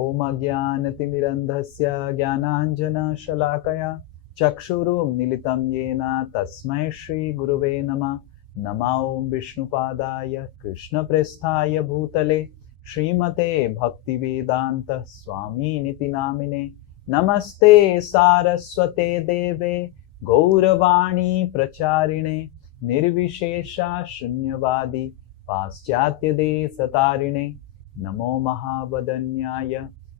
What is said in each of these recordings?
ओम अज्ञानतिमिरन्धस्य ज्ञानाञ्जनशलाकया चक्षुरुन्मीलितं येन तस्मै श्रीगुरुवे नमः। नमो ॐ विष्णुपादाय कृष्णप्रेष्ठाय भूतले श्रीमते भक्तिवेदान्त स्वामिनिति नामिने। नमस्ते सारस्वते देवे गौरवाणी प्रचारिणे निर्विशेषा शून्यवादी पाश्चात्यदेशतारिणे। नमो महावदन्याय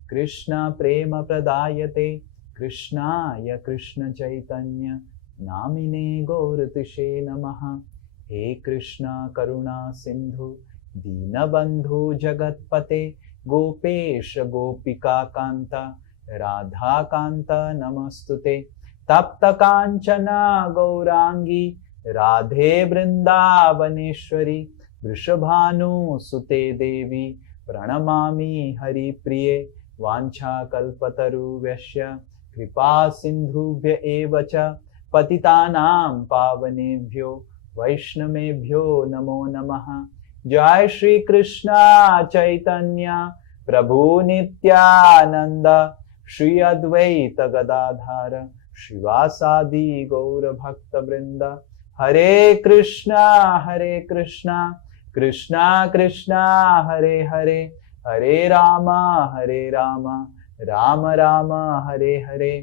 कृष्ण प्रेम प्रदायते कृष्णाय कृष्ण चैतन्य नामिने गौरतिषे नमः। हे कृष्ण करुणा सिंधु दीनबंधु जगत्पते गोपेश गोपिका कांता राधा कांता नमस्तुते। तप्त कांचन गौरांगी राधे वृंदावनेश्वरी वृषभानुसुते देवी प्रणमामि हरिप्रिये। वाञ्छाकल्पतरुभ्यश्च कृपा सिन्धुभ्य एव च पतितानां पावनेभ्यो वैष्णवेभ्यो नमो नमः। जय श्री कृष्ण चैतन्य प्रभु नित्यानंद श्री अद्वैत गदाधर श्रीवासादि गौर भक्त वृंद। हरे कृष्णा कृष्णा कृष्णा हरे हरे हरे राम राम राम हरे हरे।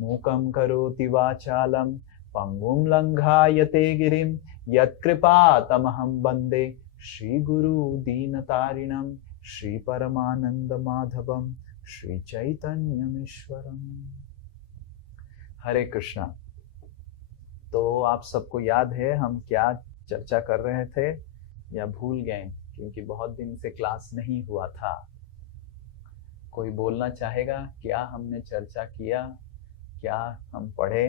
मूकं करोति वाचालं पंगुं लंघायते गिरिं यत्कृपातमहं वन्दे श्रीगुरु दीनतारिणं श्रीपरमानन्दमाधवं श्रीचैतन्यमीश्वरम्। हरे कृष्णा। तो आप सबको याद है हम क्या चर्चा कर रहे थे या भूल गए, क्योंकि बहुत दिन से क्लास नहीं हुआ था। कोई बोलना चाहेगा क्या हमने चर्चा किया, क्या हम पढ़े?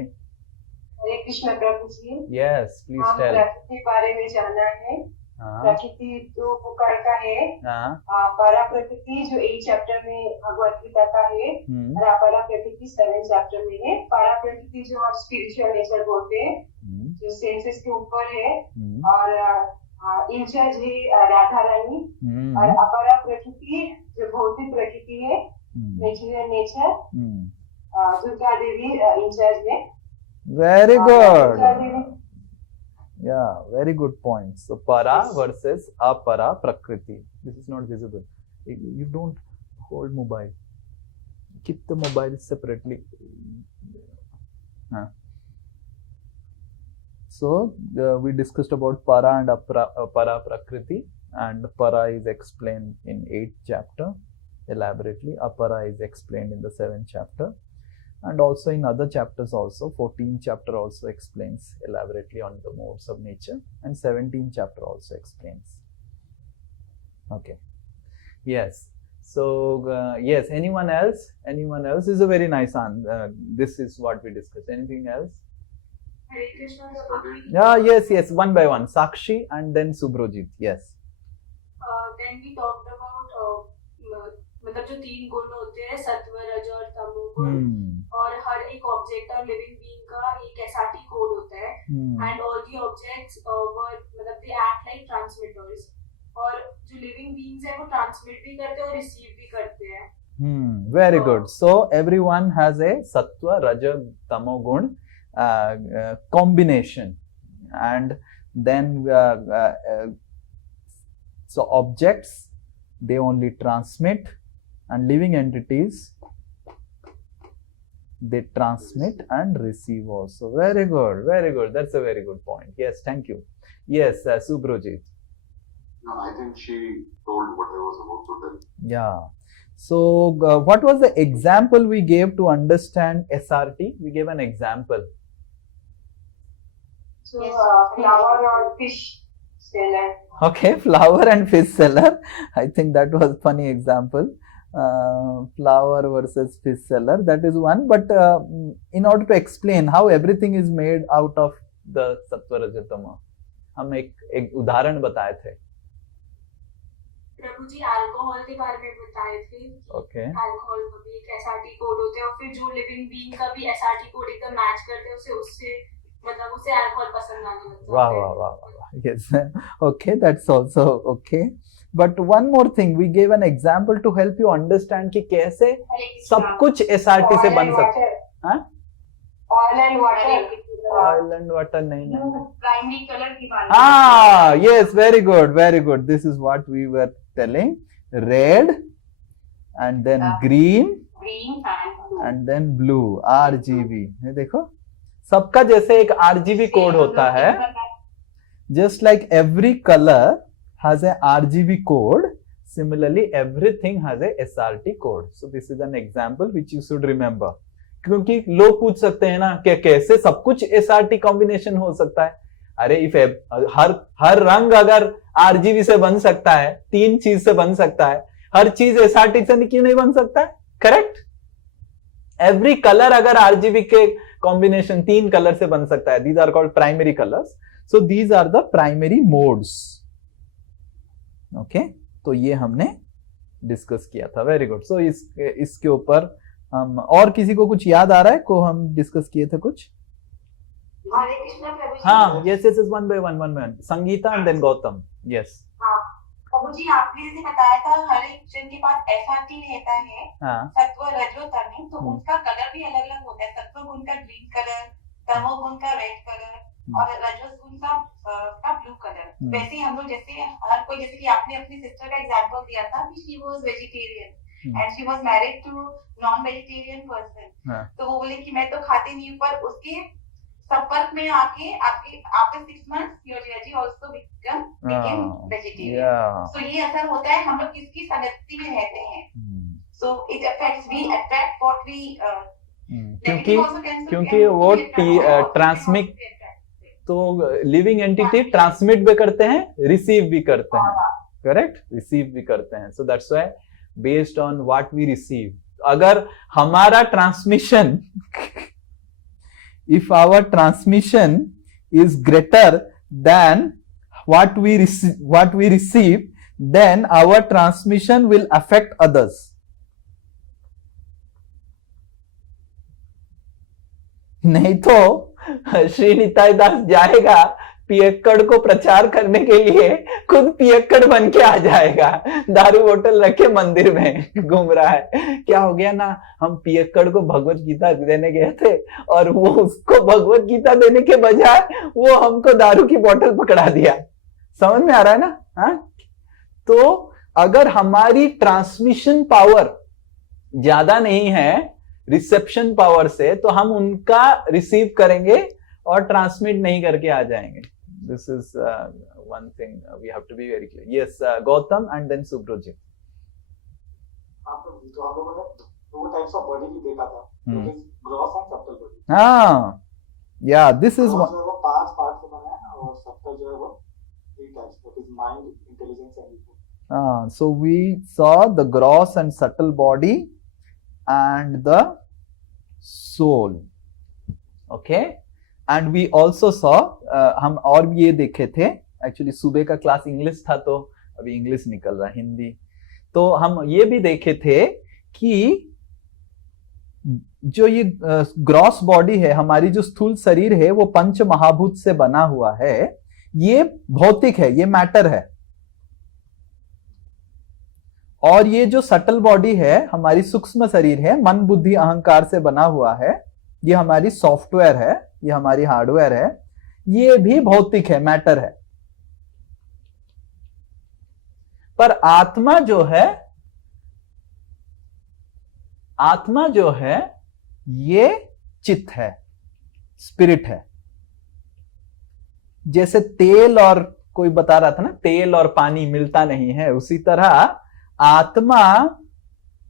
हरे कृष्ण प्रभु जी। Yes please tell. प्रकृति के बारे में जानना है। प्रकृति दो प्रकार का है। परा प्रकृति जो 8 चैप्टर में भगवत गीता का है और अपरा प्रकृति 7 चैप्टर में है। परा प्रकृति जो आप स्पिरिचुअल नेचर बोलते हैं, जो सेंसेस के ऊपर है और इंचार्ज है राधा रानी। और अपरा प्रकृति जो भौतिक प्रकृति है, natural nature, Durga Devi in charge है। Very good. Yeah, very good point. So para versus apara prakriti. This is not visible. You don't hold mobile. Keep the mobile separately. So we discussed about para and apara prakriti, and para is explained in 8th chapter elaborately. Apara is explained in the 7th chapter. And also in other chapters also, 14th chapter also explains elaborately on the modes of nature, and 17th chapter also explains. Okay. Yes. So yes, anyone else? Anyone else? This is a very nice answer. This is what we discussed. Anything else? Hare Krishna. Yeah, yes, one by one. Sakshi and then Subrojit. Yes. Then we talked about मतलब जो 3 गुण होते हैं, सत्व, रज और तमो गुण, और हर एक ऑब्जेक्ट और लिविंग बीइंग का एक एसआरटी कोड होता है। एंड ऑल दी ऑब्जेक्ट्स मतलब दे एक्ट लाइक ट्रांसमिटर्स, और जो लिविंग बीइंग्स है वो ट्रांसमिट भी करते हैं और रिसीव भी करते हैं। Very good. So everyone has a sattva, raja, tamo gun combination, and then so objects, they only transmit, and living entities, they transmit and receive also. Very good, very good. That's a very good point. Yes, thank you. Yes, Subrojit. No, I think she told what I was about to tell. Yeah. So what was the example we gave to understand SRT? We gave an example. So flower or fish seller. Okay, flower and fish seller. I think that was funny example. Flower versus fish seller, that is one. But in order to explain how everything is made out of the sattva raja tama, हम एक उदाहरण बताए थे। प्रभु जी alcohol के बारे में बताए थे। ओके। अल्कोहल का भी एक एसआरटी कोड होता है, और फिर जो लिविंग बीइंग का भी एसआरटी कोड एकदम मैच करते हैं, उससे मतलब अल्कोहल पसंद आने लगता है। वाह। Yes. Okay, that's also okay. But one more thing, we gave an example to help you understand कि कैसे सब कुछ एसआरटी से बन सकता है। Oil and water, oil and water नहीं, प्राइमरी कलर की बात। हाँ, yes, very good, very good, this is what we were telling. Red and then green and then blue, RGB. देखो सबका जैसे एक आरजीबी कोड होता है, just like every color has a RGB code, similarly everything has a SRT code. So this is an example which you should remember. क्योंकि लोग पूछ सकते हैं ना कि कैसे सब कुछ SRT कॉम्बिनेशन हो सकता है। अरे इफ हर रंग अगर RGB से बन सकता है, 3 चीज से बन सकता है, हर चीज SRT से क्यों नहीं बन सकता है? करेक्ट। एवरी कलर अगर RGB के कॉम्बिनेशन 3 कलर से बन सकता है, these are called primary colors. So these are the primary modes. Okay, तो ये हमने डिस्कस किया था। Very good. सो इसके ऊपर हम, और किसी को कुछ याद आ रहा है को हम डिस्कस किए थे कुछ? हरे कृष्णा प्रभु जी। हाँ, yes yes, one by one. Sangeeta and then Gautam. Yes. हाँ प्रभु जी, आपने जैसे बताया था हर एक जन के पास एसआरटी रहता है। हाँ। सत्व रजो तमो, तो उनका कलर भी अलग अलग होता है। सत्व गुण का ग्रीन कलर, तमो गुण का रेड कलर और रजो गुण का ब्लू कलर। वैसे ही हम लोग जैसे हर कोई, जैसे कि आपने अपनी सिस्टर का एग्जांपल दिया था कि she was vegetarian and she was married to non vegetarian person. तो वो बोले कि मैं तो खाती नहीं हूँ, पर उसके संपर्क में आके आपके आफ्टर 6 months योर जी आल्सो बिकेम वेजिटेरियन। सो ये असर होता है हम लोग किसकी संगति में रहते हैं। So it affects, we attract what we, क्योंकि वो ट्रांसमिट, तो लिविंग एंटिटी ट्रांसमिट भी करते हैं, रिसीव भी करते हैं। करेक्ट, रिसीव भी करते हैं। So that's why based on what we receive, अगर हमारा transmission if our transmission is greater than what we receive, then our transmission will affect others. नहीं तो श्रीनिताई दास जाएगा पियक्कड़ को प्रचार करने के लिए, खुद पियक्कड़ बन के आ जाएगा, दारू बोतल रखे मंदिर में घूम रहा है। क्या हो गया ना, हम पियक्कड़ को भगवत गीता देने गए थे और वो उसको भगवत गीता देने के बजाय वो हमको दारू की बोतल पकड़ा दिया। समझ में आ रहा है ना? हाँ, तो अगर हमारी ट्रांसमिशन पावर ज्यादा नहीं है रिसेप्शन पावर से, तो हम उनका रिसीव करेंगे और ट्रांसमिट नहीं करके आ जाएंगे। This is one thing we have to be very clear. Yes, Gautam and then Subrojit. जो हम लोगों ने 2 types of body भी देखा था, which is gross and subtle body. हाँ, yeah, this is gross one. जो है वो 5 parts से बना है और subtle जो है वो 3 types, that is mind, intelligence and ego. So we saw the gross and subtle body and the soul. Okay. And we also saw, हम और भी ये देखे थे, एक्चुअली सुबह का क्लास इंग्लिश था तो अभी इंग्लिश निकल रहा है, हिंदी। तो हम ये भी देखे थे कि जो ये ग्रॉस बॉडी है, हमारी जो स्थूल शरीर है, वो पंच महाभूत से बना हुआ है, ये भौतिक है, ये मैटर है। और ये जो सटल बॉडी है, हमारी सूक्ष्म शरीर है, मन बुद्धि अहंकार से बना हुआ है, ये हमारी सॉफ्टवेयर है, ये हमारी हार्डवेयर है, ये भी भौतिक है, मैटर है। पर आत्मा जो है ये चित्त है, स्पिरिट है। जैसे तेल और, कोई बता रहा था ना, तेल और पानी मिलता नहीं है, उसी तरह आत्मा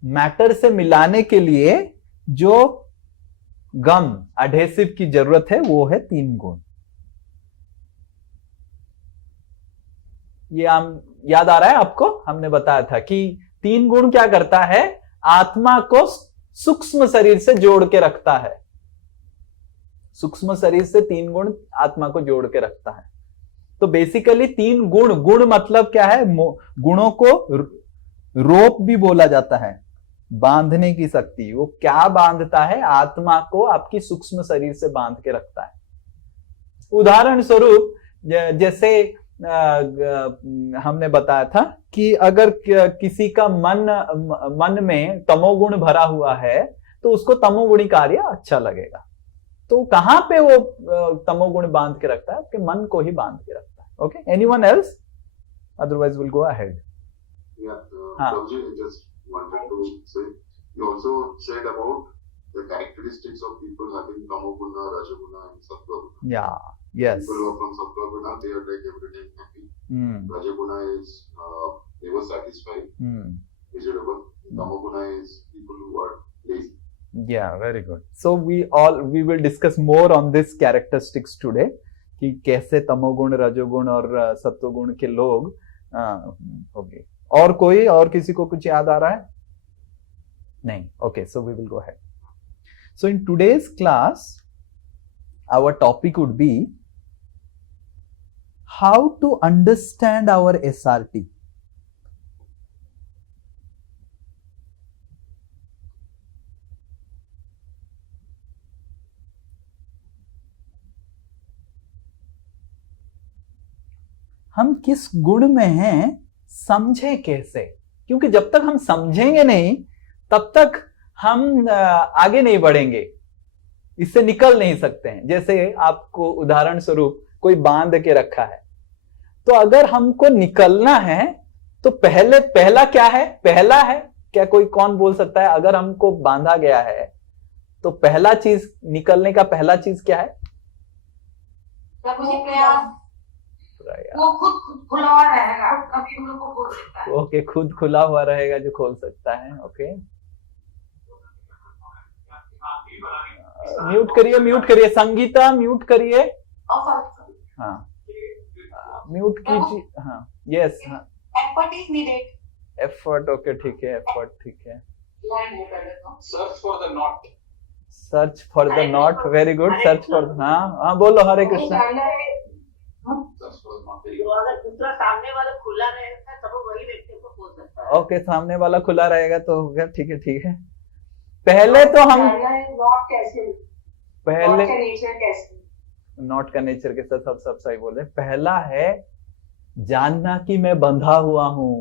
मैटर से मिलाने के लिए जो गम एडहेसिव की जरूरत है, वो है 3 गुण। ये याद आ रहा है आपको? हमने बताया था कि 3 गुण क्या करता है, आत्मा को सूक्ष्म शरीर से जोड़ के रखता है। सूक्ष्म शरीर से 3 गुण आत्मा को जोड़ के रखता है। तो बेसिकली 3 गुण मतलब क्या है? गुणों को रोप भी बोला जाता है, बांधने की शक्ति। वो क्या बांधता है? आत्मा को आपकी सूक्ष्म शरीर से बांध के रखता है। उदाहरण स्वरूप जैसे हमने बताया था कि अगर किसी का मन में तमोगुण भरा हुआ है तो उसको तमोगुणी कार्य अच्छा लगेगा। तो कहां पे वो तमोगुण बांध के रखता है? आपके मन को ही बांध के रखता है। Okay, anyone else? Otherwise will go ahead. Prabhuji, I just wanted to say, you also said about the characteristics of people having Tamoguna, Rajaguna and Sattva-guna. Yeah, yes. People who are from Sattva-guna, they are like every time happy. Rajaguna is never satisfied, miserable. Tamoguna is people who are lazy. Yeah, very good. So we will discuss more on this characteristics today कि कैसे तमोगुण, रजोगुण और सत्वगुण के लोग होंगे। और कोई और किसी को कुछ याद आ रहा है? नहीं। Okay, so we will go ahead. So in today's class, our topic would be how to understand our SRT. हम किस गुण में हैं समझे कैसे? क्योंकि जब तक हम समझेंगे नहीं तब तक हम आगे नहीं बढ़ेंगे, इससे निकल नहीं सकते हैं। जैसे आपको उदाहरण स्वरूप कोई बांध के रखा है, तो अगर हमको निकलना है तो पहला क्या है? पहला है क्या? कोई कौन बोल सकता है? अगर हमको बांधा गया है तो पहला चीज, निकलने का पहला चीज क्या है? वो खुद खुला हुआ रहेगा, कभी हम लोग को खोल सकता है। ओके, खुद खुला हुआ रहेगा जो खोल सकता है। ओके, म्यूट करिए संगीता, म्यूट करिए। हाँ, म्यूट कीजिए। हाँ, यस। हाँ, effort is needed. Effort, okay, ठीक है, एफर्ट ठीक है। Search for the not. Search for the not, very good. Search for, हाँ बोलो हरे कृष्णा। अगर दूसरा सामने वाला खुला रहेगा तब वही व्यक्ति को खोल सकता है। ओके, सामने वाला खुला रहेगा तो हो गया। ठीक है, ठीक है। पहले तो हम पहले नॉट का नेचर के साथ सब सही बोले। पहला है जानना कि मैं बंधा हुआ हूं,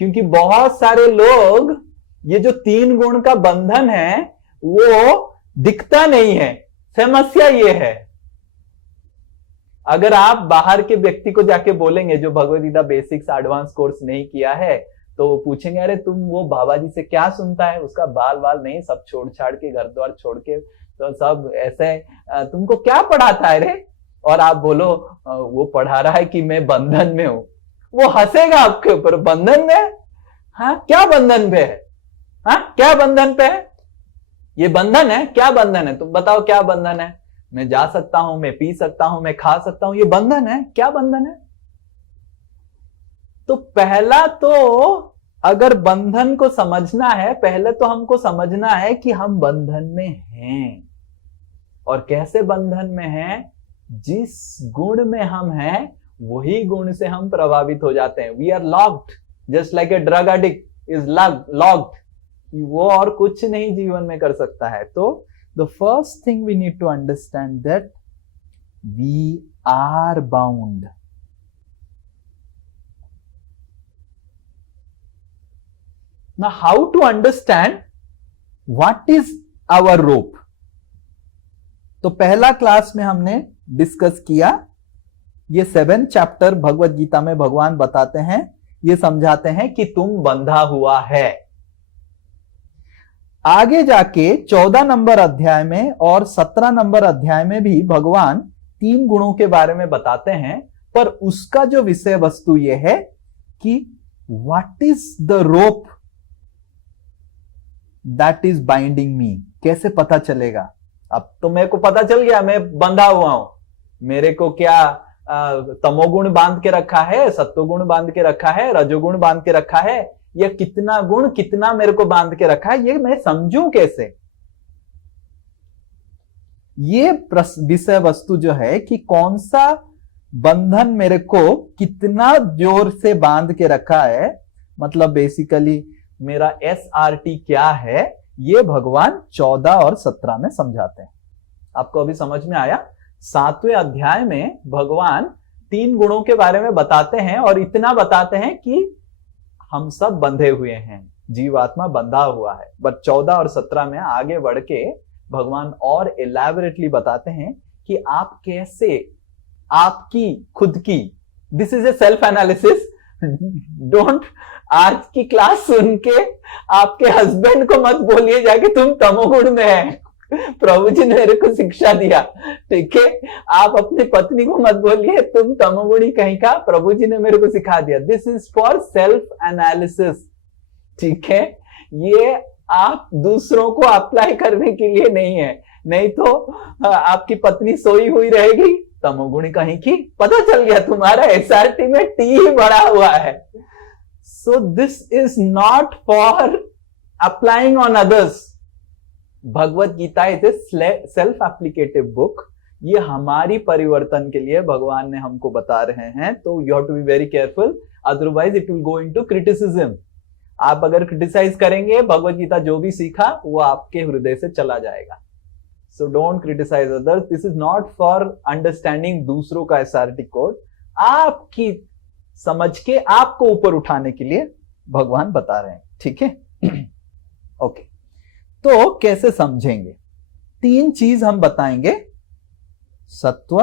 क्योंकि बहुत सारे लोग ये जो 3 गुण का बंधन है वो दिखता नहीं है। समस्या ये है, अगर आप बाहर के व्यक्ति को जाके बोलेंगे जो Bhagavad Gita basics advance course नहीं किया है, तो वो पूछेंगे अरे तुम वो बाबा जी से क्या सुनता है? उसका बाल नहीं, सब छोड़ छाड़ के, घर द्वार छोड़ के, तो सब ऐसे तुमको क्या पढ़ाता है रे? और आप बोलो वो पढ़ा रहा है कि मैं बंधन में हूं, वो हंसेगा आपके ऊपर। बंधन में? हाँ, क्या बंधन पे है? हाँ, क्या बंधन पे है? ये बंधन है? क्या बंधन है? तुम बताओ क्या बंधन है? मैं जा सकता हूं, मैं पी सकता हूं, मैं खा सकता हूं, ये बंधन है? क्या बंधन है? तो पहला तो अगर बंधन को समझना है, पहले तो हमको समझना है कि हम बंधन में हैं। और कैसे बंधन में हैं? जिस गुण में हम हैं वही गुण से हम प्रभावित हो जाते हैं। We are locked, just like a drug addict is locked. वो और कुछ नहीं जीवन में कर सकता है। तो the first thing we need to understand that we are bound. Now, how to understand what is our rope? तो पहला क्लास में हमने डिस्कस किया, ये 7 चैप्टर भगवद गीता में भगवान बताते हैं, ये समझाते हैं कि तुम बंधा हुआ है। आगे जाके 14 नंबर अध्याय में और 17 नंबर अध्याय में भी भगवान 3 गुणों के बारे में बताते हैं, पर उसका जो विषय वस्तु यह है कि what is the rope that is binding me. कैसे पता चलेगा? अब तो मेरे को पता चल गया मैं बंधा हुआ हूं। मेरे को क्या तमोगुण बांध के रखा है, सत्वगुण बांध के रखा है, रजोगुण बांध के रखा है, या कितना गुण कितना मेरे को बांध के रखा है, ये मैं समझूं कैसे? ये विषय वस्तु जो है कि कौन सा बंधन मेरे को कितना जोर से बांध के रखा है, मतलब बेसिकली मेरा SRT क्या है, ये भगवान 14 और 17 में समझाते हैं। आपको अभी समझ में आया? 7वें अध्याय में भगवान 3 गुणों के बारे में बताते हैं और इतना बताते हैं कि हम सब बंधे हुए हैं, जीवात्मा बंधा हुआ है। बट 14 और 17 में आगे बढ़ के भगवान और एलैबोरेटली बताते हैं कि आप कैसे आपकी खुद की, this is a self analysis. Don't आज की क्लास सुन के आपके हस्बैंड को मत बोलिए जाके तुम तमोगुण में है, प्रभु जी ने मेरे को शिक्षा दिया, ठीक है। आप अपनी पत्नी को मत बोलिए तुम तमोगुणी कहीं का, प्रभु जी ने मेरे को सिखा दिया। This is for self analysis, ठीक है। ये आप दूसरों को अप्लाई करने के लिए नहीं है, नहीं तो आपकी पत्नी सोई हुई रहेगी, तमोगुणी कहीं की, पता चल गया तुम्हारा एसआरटी में टी ही बढ़ा हुआ है। So this is not for applying on others. Bhagavad Gita is a self applicative book. ये हमारी परिवर्तन के लिए भगवान ने हमको बता रहे हैं, तो you have to be very careful, otherwise it will go into criticism. आप अगर क्रिटिसाइज करेंगे, भगवत गीता जो भी सीखा वो आपके हृदय से चला जाएगा। So don't criticise others, this is not for understanding दूसरों का एसआरटी कोड, आपकी समझ के आपको ऊपर उठाने के लिए भगवान बता रहे हैं, ठीक है। ओके, तो कैसे समझेंगे? 3 चीज हम बताएंगे, सत्व,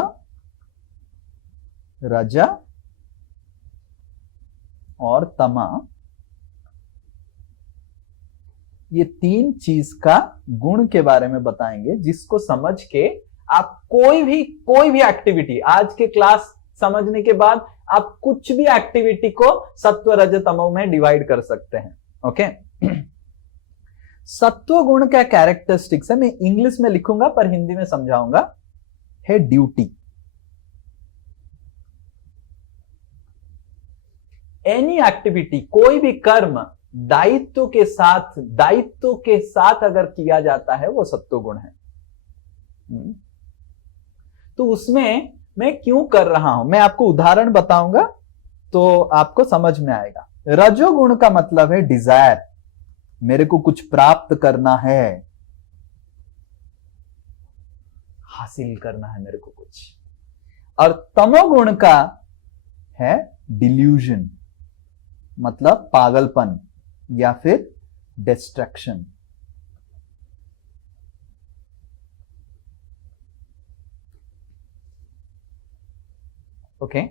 रजा और तमा। ये 3 चीज का गुण के बारे में बताएंगे, जिसको समझ के आप कोई भी एक्टिविटी, आज के क्लास समझने के बाद आप कुछ भी एक्टिविटी को सत्व रज तमो में डिवाइड कर सकते हैं, ओके। सत्व गुण का कैरेक्टरिस्टिक्स है, मैं इंग्लिश में लिखूंगा पर हिंदी में समझाऊंगा, है ड्यूटी। एनी एक्टिविटी, कोई भी कर्म दायित्व के साथ अगर किया जाता है वो सत्व गुण है। तो उसमें मैं क्यों कर रहा हूं, मैं आपको उदाहरण बताऊंगा तो आपको समझ में आएगा। रजोगुण का मतलब है डिजायर, मेरे को कुछ प्राप्त करना है, हासिल करना है मेरे को कुछ। और तमोगुण का है डिल्यूजन, मतलब पागलपन या फिर distraction. Okay,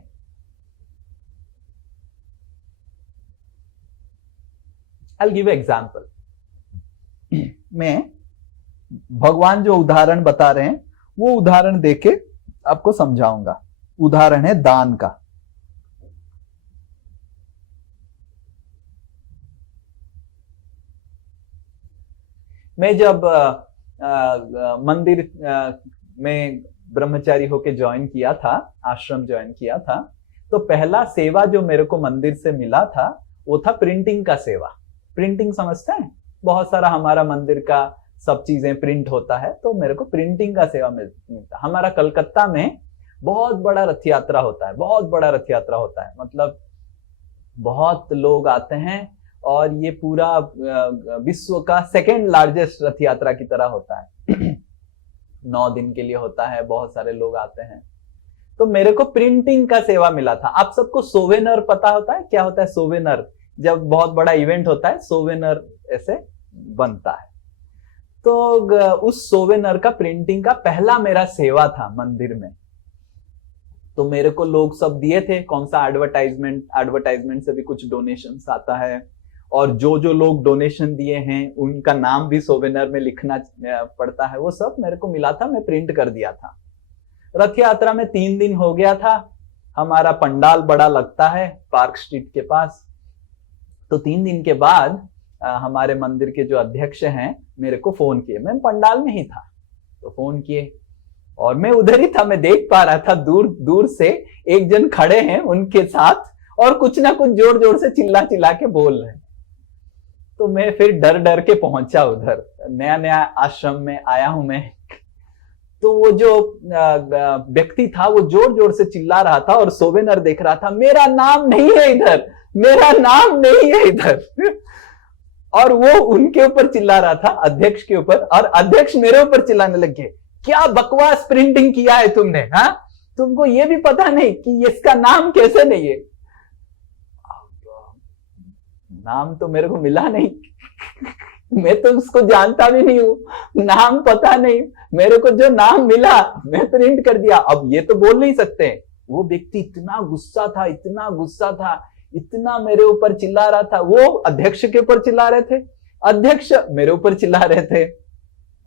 I'll give an example. मैं भगवान जो उदाहरण बता रहे हैं वो उदाहरण देके आपको समझाऊंगा। उदाहरण है दान का। मैं जब मंदिर में ब्रह्मचारी होके ज्वाइन किया था, आश्रम ज्वाइन किया था, तो पहला सेवा जो मेरे को मंदिर से मिला था वो था प्रिंटिंग का सेवा। प्रिंटिंग समझते हैं, बहुत सारा हमारा मंदिर का सब चीजें प्रिंट होता है, तो मेरे को प्रिंटिंग का सेवा मिलता। हमारा कलकत्ता में बहुत बड़ा रथ यात्रा होता है, बहुत बड़ा रथ यात्रा होता है, मतलब बहुत लोग आते हैं और ये पूरा विश्व का सेकेंड लार्जेस्ट रथ यात्रा की तरह होता है। 9 दिन के लिए होता है, बहुत सारे लोग आते हैं। तो मेरे को प्रिंटिंग का सेवा मिला था। आप सबको सोवेनर पता होता है, क्या होता है सोवेनर? जब बहुत बड़ा इवेंट होता है सोवेनर ऐसे बनता है। तो उस सोवेनर का प्रिंटिंग का पहला मेरा सेवा था मंदिर में। तो मेरे को लोग सब दिए थे, कौन सा एडवर्टाइजमेंट से भी कुछ डोनेशंस आता है, और जो जो लोग डोनेशन दिए हैं उनका नाम भी सोवेनर में लिखना पड़ता है, वो सब मेरे को मिला था, मैं प्रिंट कर दिया था। रथ यात्रा में 3 दिन हो गया था। हमारा पंडाल बड़ा लगता है पार्क स्ट्रीट के पास। तो 3 दिन के बाद हमारे मंदिर के जो अध्यक्ष हैं मेरे को फोन किए, मैं पंडाल में ही था, तो फोन किए और मैं उधर ही था। मैं देख पा रहा था दूर दूर से एक जन खड़े हैं उनके साथ और कुछ ना कुछ जोर जोर से चिल्ला चिल्ला के बोल रहे हैं। तो मैं फिर डर डर के पहुंचा उधर, नया नया आश्रम में आया हूं मैं। तो वो जो व्यक्ति था वो जोर जोर से चिल्ला रहा था और सोवेनर देख रहा था, मेरा नाम नहीं है इधर, मेरा नाम नहीं है इधर। और वो उनके ऊपर चिल्ला रहा था, अध्यक्ष के ऊपर, और अध्यक्ष मेरे ऊपर चिल्लाने लग गए, क्या बकवास प्रिंटिंग किया है तुमने, हाँ? तुमको ये भी पता नहीं कि इसका नाम कैसे नहीं है। नाम तो मेरे को मिला नहीं मैं तो उसको जानता भी नहीं हूं, नाम पता नहीं, मेरे को जो नाम मिला मैं प्रिंट कर दिया। अब ये तो बोल नहीं सकते। वो व्यक्ति इतना गुस्सा था, इतना गुस्सा था, इतना मेरे ऊपर चिल्ला रहा था। वो अध्यक्ष के ऊपर चिल्ला रहे थे, अध्यक्ष मेरे ऊपर चिल्ला रहे थे,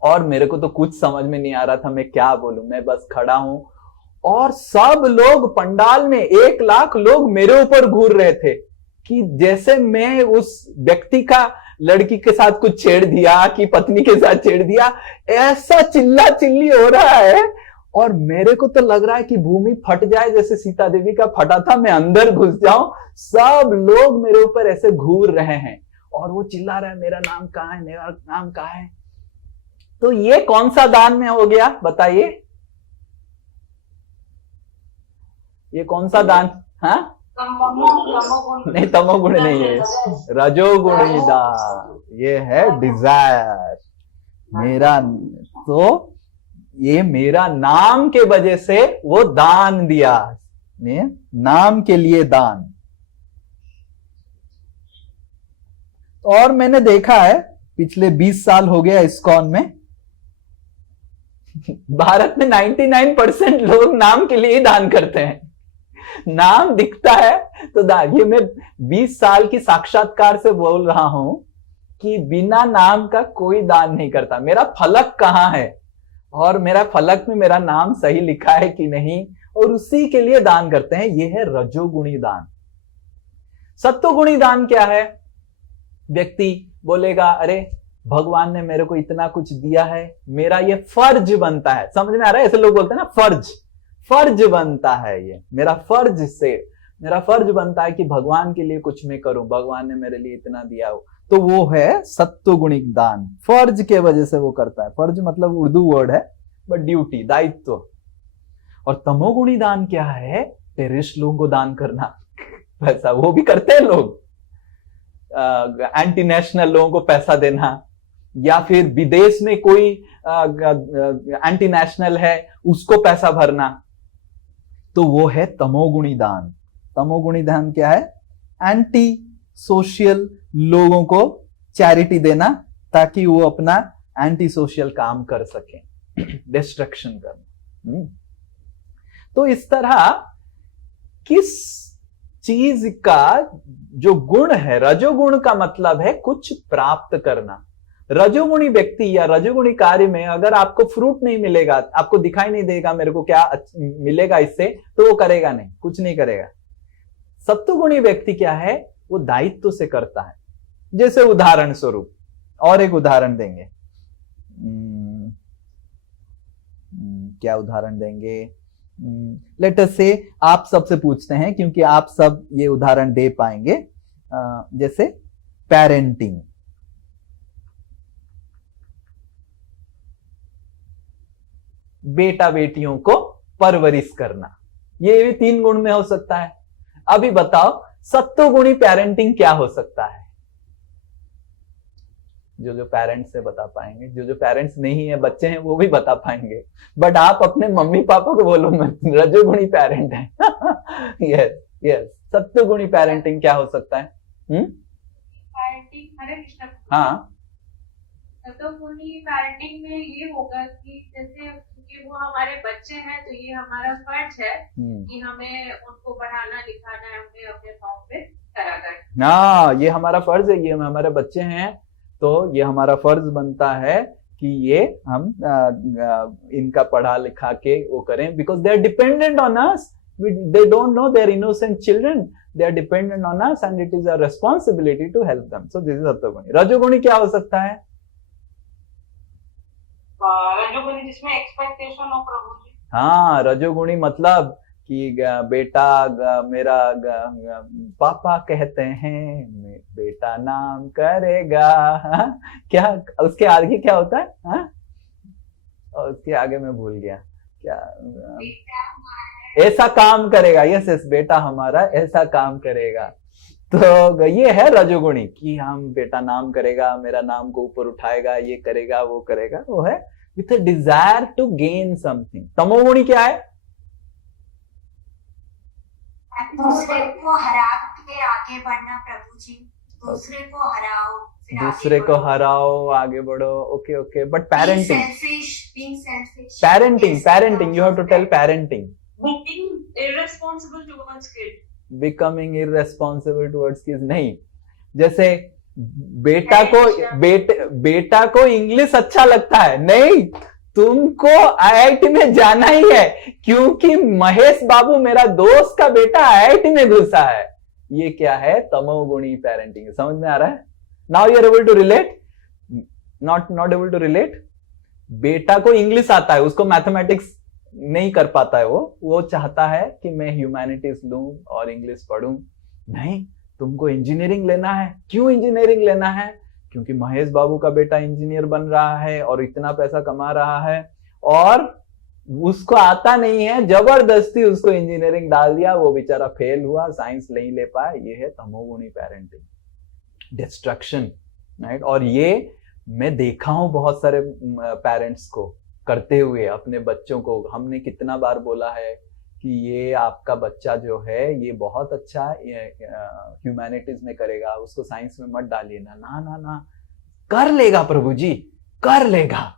और मेरे को तो कुछ समझ में नहीं आ रहा था मैं क्या बोलूं। मैं बस खड़ा हूं और सब लोग पंडाल में 1 लाख लोग मेरे ऊपर घूर रहे थे कि जैसे मैं उस व्यक्ति का लड़की के साथ कुछ छेड़ दिया कि पत्नी के साथ छेड़ दिया, ऐसा चिल्ला चिल्ली हो रहा है। और मेरे को तो लग रहा है कि भूमि फट जाए, जैसे सीता देवी का फटा था, मैं अंदर घुस जाऊं। सब लोग मेरे ऊपर ऐसे घूर रहे हैं और वो चिल्ला रहा है मेरा नाम कहाँ है, मेरा नाम कहाँ है। तो ये कौन सा दान में हो गया बताइए, ये कौन सा दान? हाँ नहीं, तमोगुण नहीं है, रजोगुणी दान। ये है डिजायर मेरा। तो ये मेरा नाम के वजह से वो दान दिया, नाम के लिए दान। और मैंने देखा है पिछले 20 साल हो गया इस्कॉन में, भारत में 99% लोग नाम के लिए ही दान करते हैं। नाम दिखता है तो दान। ये मैं 20 साल की साक्षात्कार से बोल रहा हूं कि बिना नाम का कोई दान नहीं करता। मेरा फलक कहां है और मेरा फलक में मेरा नाम सही लिखा है कि नहीं, और उसी के लिए दान करते हैं। यह है रजोगुणी दान। सत्वगुणी दान क्या है? व्यक्ति बोलेगा अरे भगवान ने मेरे को इतना कुछ दिया है, मेरा ये फर्ज बनता है। समझ में आ रहा है? ऐसे लोग बोलते हैं ना, फर्ज बनता है, ये मेरा फर्ज बनता है कि भगवान के लिए कुछ मैं करूं, भगवान ने मेरे लिए इतना दिया हो। तो वो है सत्वगुणी दान, फर्ज के वजह से वो करता है। फर्ज मतलब उर्दू वर्ड है, बट ड्यूटी, दायित्व। और तमोगुणी दान क्या है? टेररिस्ट लोगों को दान करना, पैसा, वो भी करते हैं लोग। एंटी नेशनल लोगों को पैसा देना, या फिर विदेश में कोई एंटी नेशनल है उसको पैसा भरना, तो वो है तमोगुणी दान। तमोगुणी दान क्या है? एंटी सोशल लोगों को चैरिटी देना ताकि वो अपना एंटी सोशल काम कर सके, डिस्ट्रक्शन करना। तो इस तरह किस चीज का जो गुण है, रजोगुण का मतलब है कुछ प्राप्त करना। रजोगुणी व्यक्ति या रजोगुणी कार्य में अगर आपको फ्रूट नहीं मिलेगा, आपको दिखाई नहीं देगा मेरे को क्या मिलेगा इससे, तो वो करेगा नहीं, कुछ नहीं करेगा। सत्वगुणी व्यक्ति क्या है? वो दायित्व से करता है। जैसे उदाहरण स्वरूप, और एक उदाहरण देंगे, क्या उदाहरण देंगे? लेट अस से आप सबसे पूछते हैं, क्योंकि आप सब ये उदाहरण दे पाएंगे। जैसे पेरेंटिंग, बेटा बेटियों को परवरिश करना, ये भी 3 गुण में हो सकता है। अभी बताओ सत्वगुणी पेरेंटिंग क्या हो सकता है? जो पेरेंट्स है बता पाएंगे, जो पेरेंट्स नहीं है, बच्चे हैं, वो भी बता पाएंगे। बट आप अपने मम्मी पापा को बोलो मत, रजोगुणी पेरेंट है। यस, सत्वगुणी पेरेंटिंग क्या हो सकता है? पेरेंटिंग, हरे कृष्ण। हाँ, सत्वगुणी पेरेंटिंग में ये होगा कि जैसे कि वो हमारे बच्चे हैं, तो ये हमारा फर्ज है कि हमें उनको पढ़ाना लिखाना है, उन्हें अपने फॉर्म पे करा कर। हाँ, ये हमारा फर्ज है, ये हमारे बच्चे हैं, तो ये हमारा फर्ज बनता है कि ये हम इनका पढ़ा लिखा के वो करें, because they are dependent on us. They don't know, they are innocent children, they are dependent on us and it is our responsibility to help them. So this is सत्वगुणी। रजोगुणी क्या हो सकता है? रजोगुणी जिसमें एक्सपेक्टेशन हो प्रभु जी। हाँ, रजोगुणी मतलब कि बेटा मेरा पापा कहते हैं बेटा नाम करेगा। क्या उसके आगे क्या होता है? हाँ? और उसके आगे मैं भूल गया क्या। ऐसा काम करेगा। यस, बेटा हमारा ऐसा काम करेगा। तो ये है रजोगुणी कि हम बेटा नाम करेगा, मेरा नाम को ऊपर उठाएगा, ये करेगा वो करेगा, वो है with a desire to gain something. तमोगुणी क्या है? दूसरे को हरा के आगे बढ़ना प्रभु जी, दूसरे को हराओ, दूसरे को हराओ, आगे बढ़ो. Okay okay, but parenting, being selfish, parenting, you have to tell parenting. Being irresponsible towards kids. Becoming irresponsible towards kids नहीं. जैसे बेटा को इंग्लिश अच्छा लगता है, नहीं, तुमको IIT में जाना ही है क्योंकि महेश बाबू मेरा दोस्त का बेटा IIT में घुसा है. ये क्या है? तमोगुणी पेरेंटिंग. समझ में आ रहा है? Now you are able to relate? Not able to relate? बेटा को इंग्लिश आता है, उसको मैथमेटिक्स नहीं कर पाता है, वो चाहता है कि मैं ह्यूमैनिटीज लूं और इंग्लिश पढ़ूं. नहीं, तुमको इंजीनियरिंग लेना है. क्यों इंजीनियरिंग लेना है? क्योंकि महेश बाबू का बेटा इंजीनियर बन रहा है और इतना पैसा कमा रहा है और उसको आता नहीं है, जबरदस्ती उसको इंजीनियरिंग डाल दिया, वो बेचारा फेल हुआ, साइंस नहीं ले पाया. ये है तमोगुणी पेरेंटिंग, डिस्ट्रक्शन, राइट. और ये मैं देखा हूं बहुत सारे पेरेंट्स को करते हुए अपने बच्चों को. हमने कितना बार बोला है कि ये आपका बच्चा जो है ये बहुत अच्छा ह्यूमैनिटीज में करेगा, उसको साइंस में मत डालिए ना. ना ना ना, कर लेगा प्रभु जी, कर लेगा.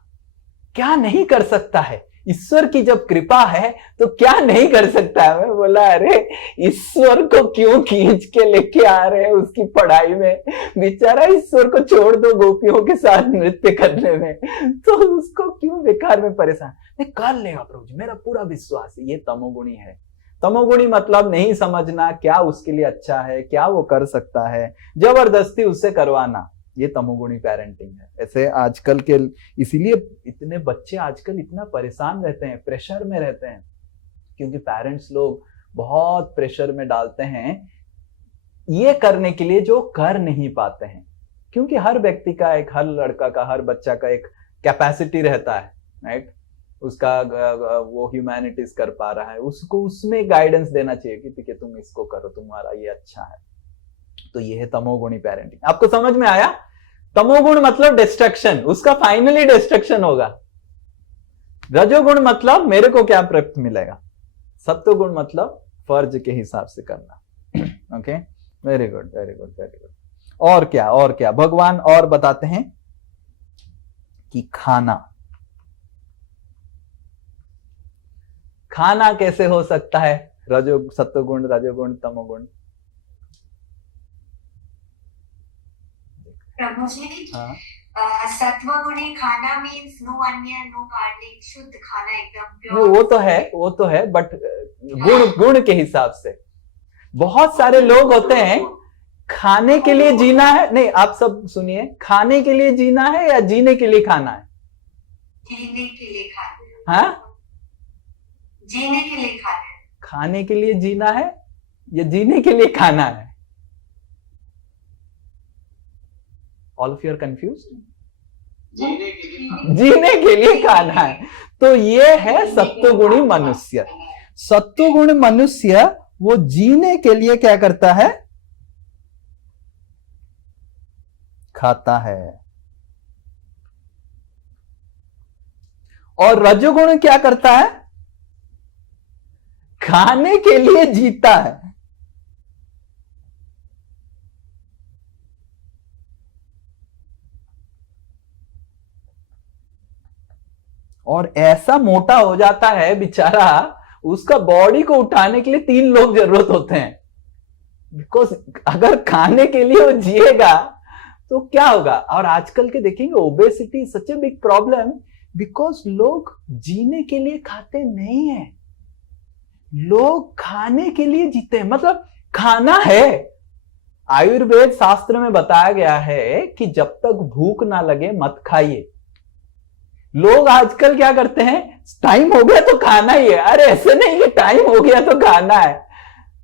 क्या नहीं कर सकता है? ईश्वर की जब कृपा है तो क्या नहीं कर सकता है. मैं बोला अरे ईश्वर को क्यों खींच के लेके आ रहे हैं उसकी पढ़ाई में? बेचारा ईश्वर को छोड़ दो गोपियों के साथ नृत्य करने में, तो उसको क्यों बेकार में परेशान? नहीं, कर लेगा प्रभु जी, मेरा पूरा विश्वास है. ये तमोगुणी है. तमोगुणी मतलब नहीं समझना क्या उसके लिए अच्छा है, क्या वो कर सकता है, जबरदस्ती उससे करवाना. ये तमोगुणी पेरेंटिंग है. ऐसे आजकल के, इसीलिए इतने बच्चे आजकल इतना परेशान रहते हैं, प्रेशर में रहते हैं, क्योंकि पेरेंट्स लोग बहुत प्रेशर में डालते हैं ये करने के लिए जो कर नहीं पाते हैं. क्योंकि हर व्यक्ति का एक, हर लड़का का, हर बच्चा का एक कैपेसिटी रहता है, राइट. उसका वो ह्यूमैनिटीज कर पा रहा है, उसको उसमें गाइडेंस देना चाहिए कि ठीक है तुम इसको करो, तुम्हारा ये अच्छा है. तो ये है तमोगुणी पेरेंटिंग. आपको समझ में आया? तमोगुण मतलब डिस्ट्रक्शन, उसका फाइनली डिस्ट्रक्शन होगा. रजोगुण मतलब मेरे को क्या प्राप्त मिलेगा. सत्वगुण मतलब फर्ज के हिसाब से करना. Okay, very good very good very good. और क्या, और क्या भगवान और बताते हैं कि खाना कैसे हो सकता है? सत्वगुण, रजोगुण, तमोगुण. प्रभु जी, सत्वगुणी खाना means no onion, no garlic, शुद्ध खाना, एकदम प्योर. वो तो है बट गुण के हिसाब से. बहुत सारे लोग होते हैं खाने के लिए जीना है. नहीं, आप सब सुनिए, खाने के लिए जीना है या जीने के लिए खाना है? जीने के लिए खाना. हाँ, जीने के लिए खाना है. खाने के लिए जीना है या जीने के लिए खाना है? All of you are confused? जीने के लिए खाना है. तो ये है सत्वगुणी मनुष्य. सत्वगुणी मनुष्य वो जीने के लिए क्या करता है? खाता है. और रजोगुण क्या करता है? खाने के लिए जीता है. और ऐसा मोटा हो जाता है बेचारा, उसका बॉडी को उठाने के लिए 3 लोग जरूरत होते हैं. बिकॉज अगर खाने के लिए वो जिएगा तो क्या होगा. और आजकल के देखेंगे obesity such a big problem, because लोग जीने के लिए खाते नहीं है, लोग खाने के लिए जीते हैं. मतलब खाना है. आयुर्वेद शास्त्र में बताया गया है कि जब तक भूख ना लगे मत खाइए. लोग आजकल क्या करते हैं, टाइम हो गया तो खाना ही है. अरे ऐसे नहीं कि टाइम हो गया तो खाना है.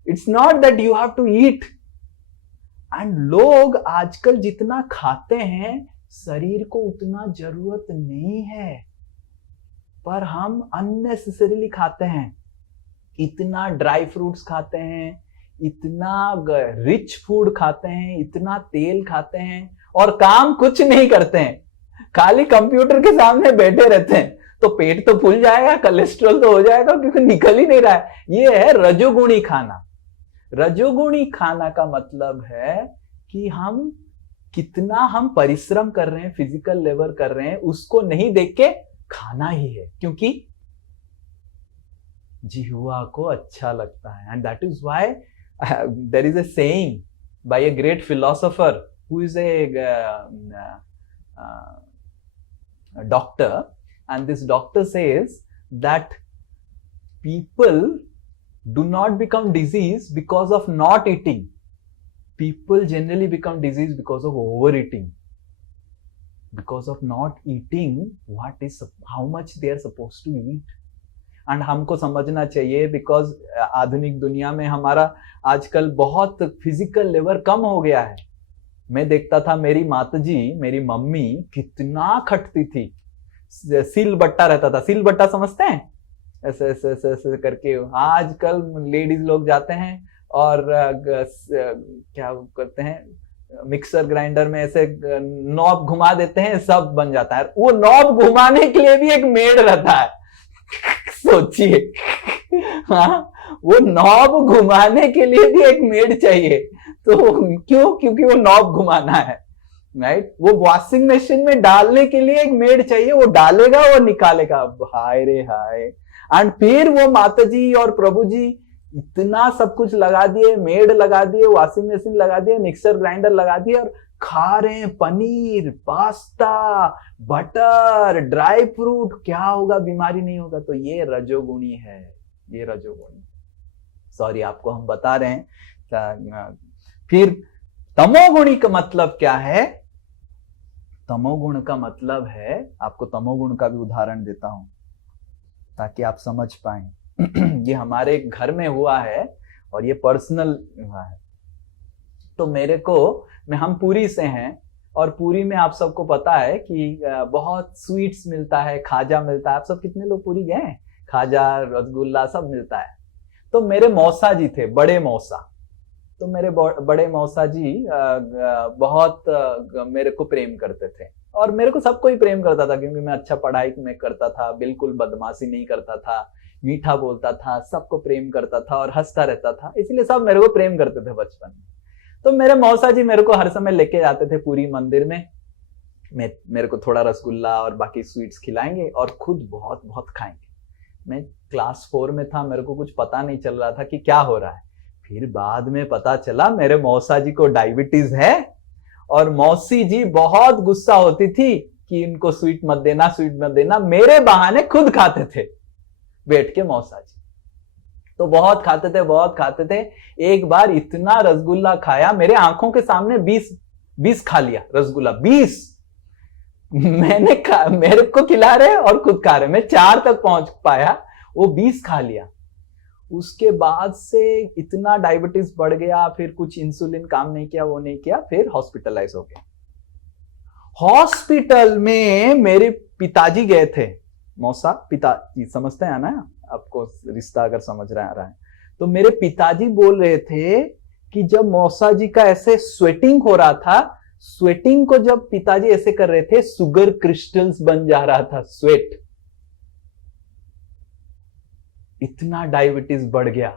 It's not that you have to eat. And लोग आजकल जितना खाते हैं शरीर को उतना जरूरत नहीं है, पर हम अननेसेसरीली खाते हैं. इतना ड्राई फ्रूट्स खाते हैं, इतना रिच फूड खाते हैं, इतना तेल खाते हैं और काम कुछ नहीं करते हैं. खाली कंप्यूटर के सामने बैठे रहते हैं, तो पेट तो फूल जाएगा, कोलेस्ट्रॉल तो हो जाएगा, क्योंकि निकल ही नहीं रहा है। ये है रजोगुणी खाना। रजोगुणी खाना का मतलब है कि हम कितना हम परिश्रम कर रहे हैं, फिजिकल लेबर कर रहे हैं, उसको नहीं देख के खाना ही है, क्योंकि जिह्वा को अच्छा लगता है। And that is why there is a saying by a great philosopher who is a doctor, and this doctor says that people do not become diseased because of not eating. People generally become diseased because of overeating, because of not eating how much they are supposed to eat. And हमको समझना चाहिए, because आधुनिक दुनिया में हमारा आजकल बहुत physical labour कम हो गया है। मैं देखता था मेरी माताजी, मेरी मम्मी कितना खटती थी, सिल बट्टा रहता था। सिल बट्टा समझते हैं, ऐसे ऐसे ऐसे ऐसे करके। आजकल लेडीज लोग जाते हैं और क्या करते हैं, मिक्सर ग्राइंडर में ऐसे नॉब घुमा देते हैं, सब बन जाता है। वो नॉब घुमाने के लिए भी एक मेड रहता है, सोचिए। हाँ, वो नॉब घुमाने के लिए भी एक मेड चाहिए। तो क्यों? क्योंकि वो नॉब घुमाना है, राइट। वो वॉशिंग मशीन में डालने के लिए एक मेड चाहिए, वो डालेगा, वो निकालेगा। हाय रे हाय। एंड फिर वो माताजी और प्रभु जी इतना सब कुछ लगा दिए, मेड लगा दिए, वॉशिंग मशीन लगा दिए, मिक्सर ग्राइंडर लगा दिए, और खा रहे हैं paneer, pasta, butter, dry fruit. क्या होगा? बीमारी नहीं होगा। तो ये रजोगुणी है, ये रजोगुणी। सॉरी, आपको हम बता रहे हैं। फिर तमोगुणी का मतलब क्या है? तमोगुण का मतलब है, आपको तमोगुण का भी उदाहरण देता हूं ताकि आप समझ पाएं। ये हमारे घर में हुआ है और ये पर्सनल हुआ है। तो हम पुरी से हैं, और पुरी में आप सबको पता है कि बहुत स्वीट्स मिलता है, खाजा मिलता है। आप सब कितने लोग पुरी गए हैं? खाजा, रसगुल्ला सब मिलता है। तो मेरे मौसा जी थे, बड़े मौसा। तो मेरे बड़े मौसा जी बहुत मेरे को प्रेम करते थे, और मेरे को सबको ही प्रेम करता था, क्योंकि मैं अच्छा पढ़ाई में करता था, बिल्कुल बदमाशी नहीं करता था, मीठा बोलता था, सबको प्रेम करता था और हंसता रहता था, इसलिए सब मेरे को प्रेम करते थे बचपन में। तो मेरे मौसा जी मेरे को हर समय लेके जाते थे पूरी मंदिर में। मेरे को थोड़ा रसगुल्ला और बाकी स्वीट्स खिलाएंगे और खुद बहुत बहुत खाएंगे। मैं क्लास 4 में था, मेरे को कुछ पता नहीं चल रहा था कि क्या हो रहा है। फिर बाद में पता चला मेरे मौसा जी को डायबिटीज है, और मौसी जी बहुत गुस्सा होती थी कि इनको स्वीट मत देना, स्वीट मत देना। मेरे बहाने खुद खाते थे बैठ के मौसा जी। तो बहुत खाते थे, बहुत खाते थे। एक बार इतना रसगुल्ला खाया, मेरे आंखों के सामने 20 खा लिया रसगुल्ला, 20। मेरे को खिला रहे और खुद खा रहे। मैं 4 तक पहुंच पाया, वो 20 खा लिया। उसके बाद से इतना डायबिटीज बढ़ गया, फिर कुछ इंसुलिन काम नहीं किया, वो नहीं किया, फिर हॉस्पिटलाइज हो गया। हॉस्पिटल में मेरे पिताजी गए थे। मौसा पिताजी समझते हैं ना, आपको रिश्ता अगर समझ रहा है। तो मेरे पिताजी बोल रहे थे कि जब मौसा जी का ऐसे स्वेटिंग हो रहा था, स्वेटिंग को जब पिताजी ऐसे कर रहे थे, शुगर क्रिस्टल्स बन जा रहा था, स्वेट। इतना डायबिटीज बढ़ गया।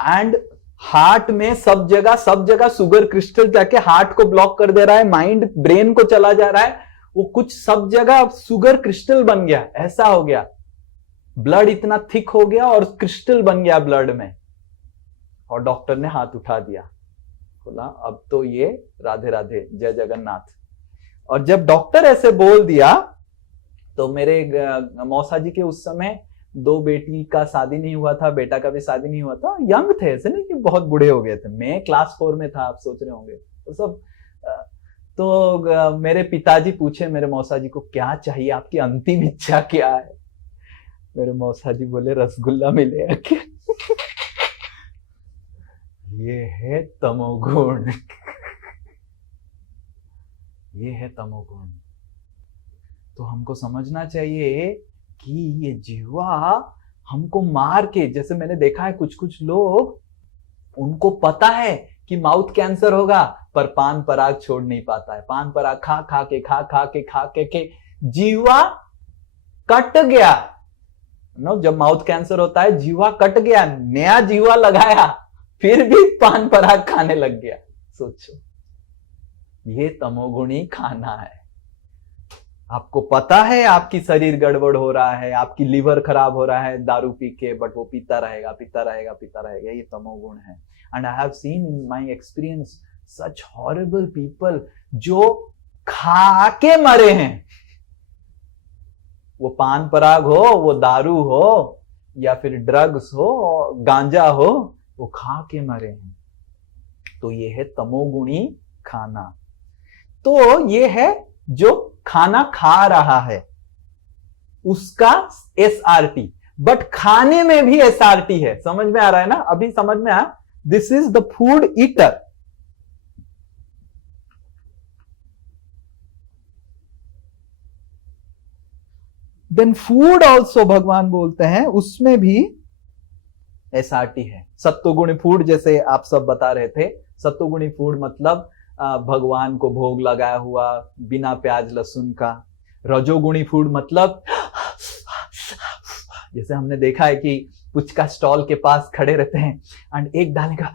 एंड हार्ट में सब जगह शुगर क्रिस्टल जाके हार्ट को ब्लॉक कर दे रहा है, माइंड ब्रेन को चला जा रहा है, वो कुछ सब जगह शुगर क्रिस्टल बन गया। ऐसा हो गया, ब्लड इतना थिक हो गया और क्रिस्टल बन गया ब्लड में। और डॉक्टर ने हाथ उठा दिया, बोला अब तो ये राधे राधे, जय जगन्नाथ। और जब डॉक्टर ऐसे बोल दिया, तो मेरे मौसा जी के उस समय 2 बेटी का शादी नहीं हुआ था, बेटा का भी शादी नहीं हुआ था, यंग थे, ऐसे नहीं कि बहुत बूढ़े हो गए थे। मैं क्लास 4 में था, आप सोच रहे होंगे। तो सब तो मेरे पिताजी पूछे मेरे मौसा जी को, क्या चाहिए, आपकी अंतिम इच्छा क्या है? मेरे मौसा जी बोले, रसगुल्ला मिले। ये है तमोगुण, ये है तमोगुण। तो हमको समझना चाहिए कि ये जिह्वा हमको मार के, जैसे मैंने देखा है कुछ लोग, उनको पता है कि माउथ कैंसर होगा, पर पान पराग छोड़ नहीं पाता है। पान पराग खा के जीवा कट गया। जब माउथ कैंसर होता है जीवा कट गया, नया जीवा लगाया, फिर भी पान पराग खाने लग गया। सोचो, ये तमोगुणी खाना है। आपको पता है आपकी शरीर गड़बड़ हो रहा है, आपकी लिवर खराब हो रहा है दारू पी के, बट वो पीता रहेगा। ये तमोगुण है। And I have seen in my experience such horrible people जो खा के मरे हैं। वो पान पराग हो, वो दारू हो, या फिर ड्रग्स हो, गांजा हो, वो खा के मरे हैं। तो ये है तमोगुणी खाना। तो ये है जो खाना खा रहा है उसका SRT, बट खाने में भी SRT है। समझ में आ रहा है ना? अभी समझ में आया? This is the food eater. Then food also भगवान बोलते हैं उसमें भी SRT है। सत्वगुणी फूड जैसे आप सब बता रहे थे, सत्वगुणी फूड मतलब भगवान को भोग लगाया हुआ बिना प्याज लहसुन का। रजोगुणी फूड मतलब जैसे हमने देखा है कि पुचका स्टॉल के पास खड़े रहते हैं एंड एक डालेगा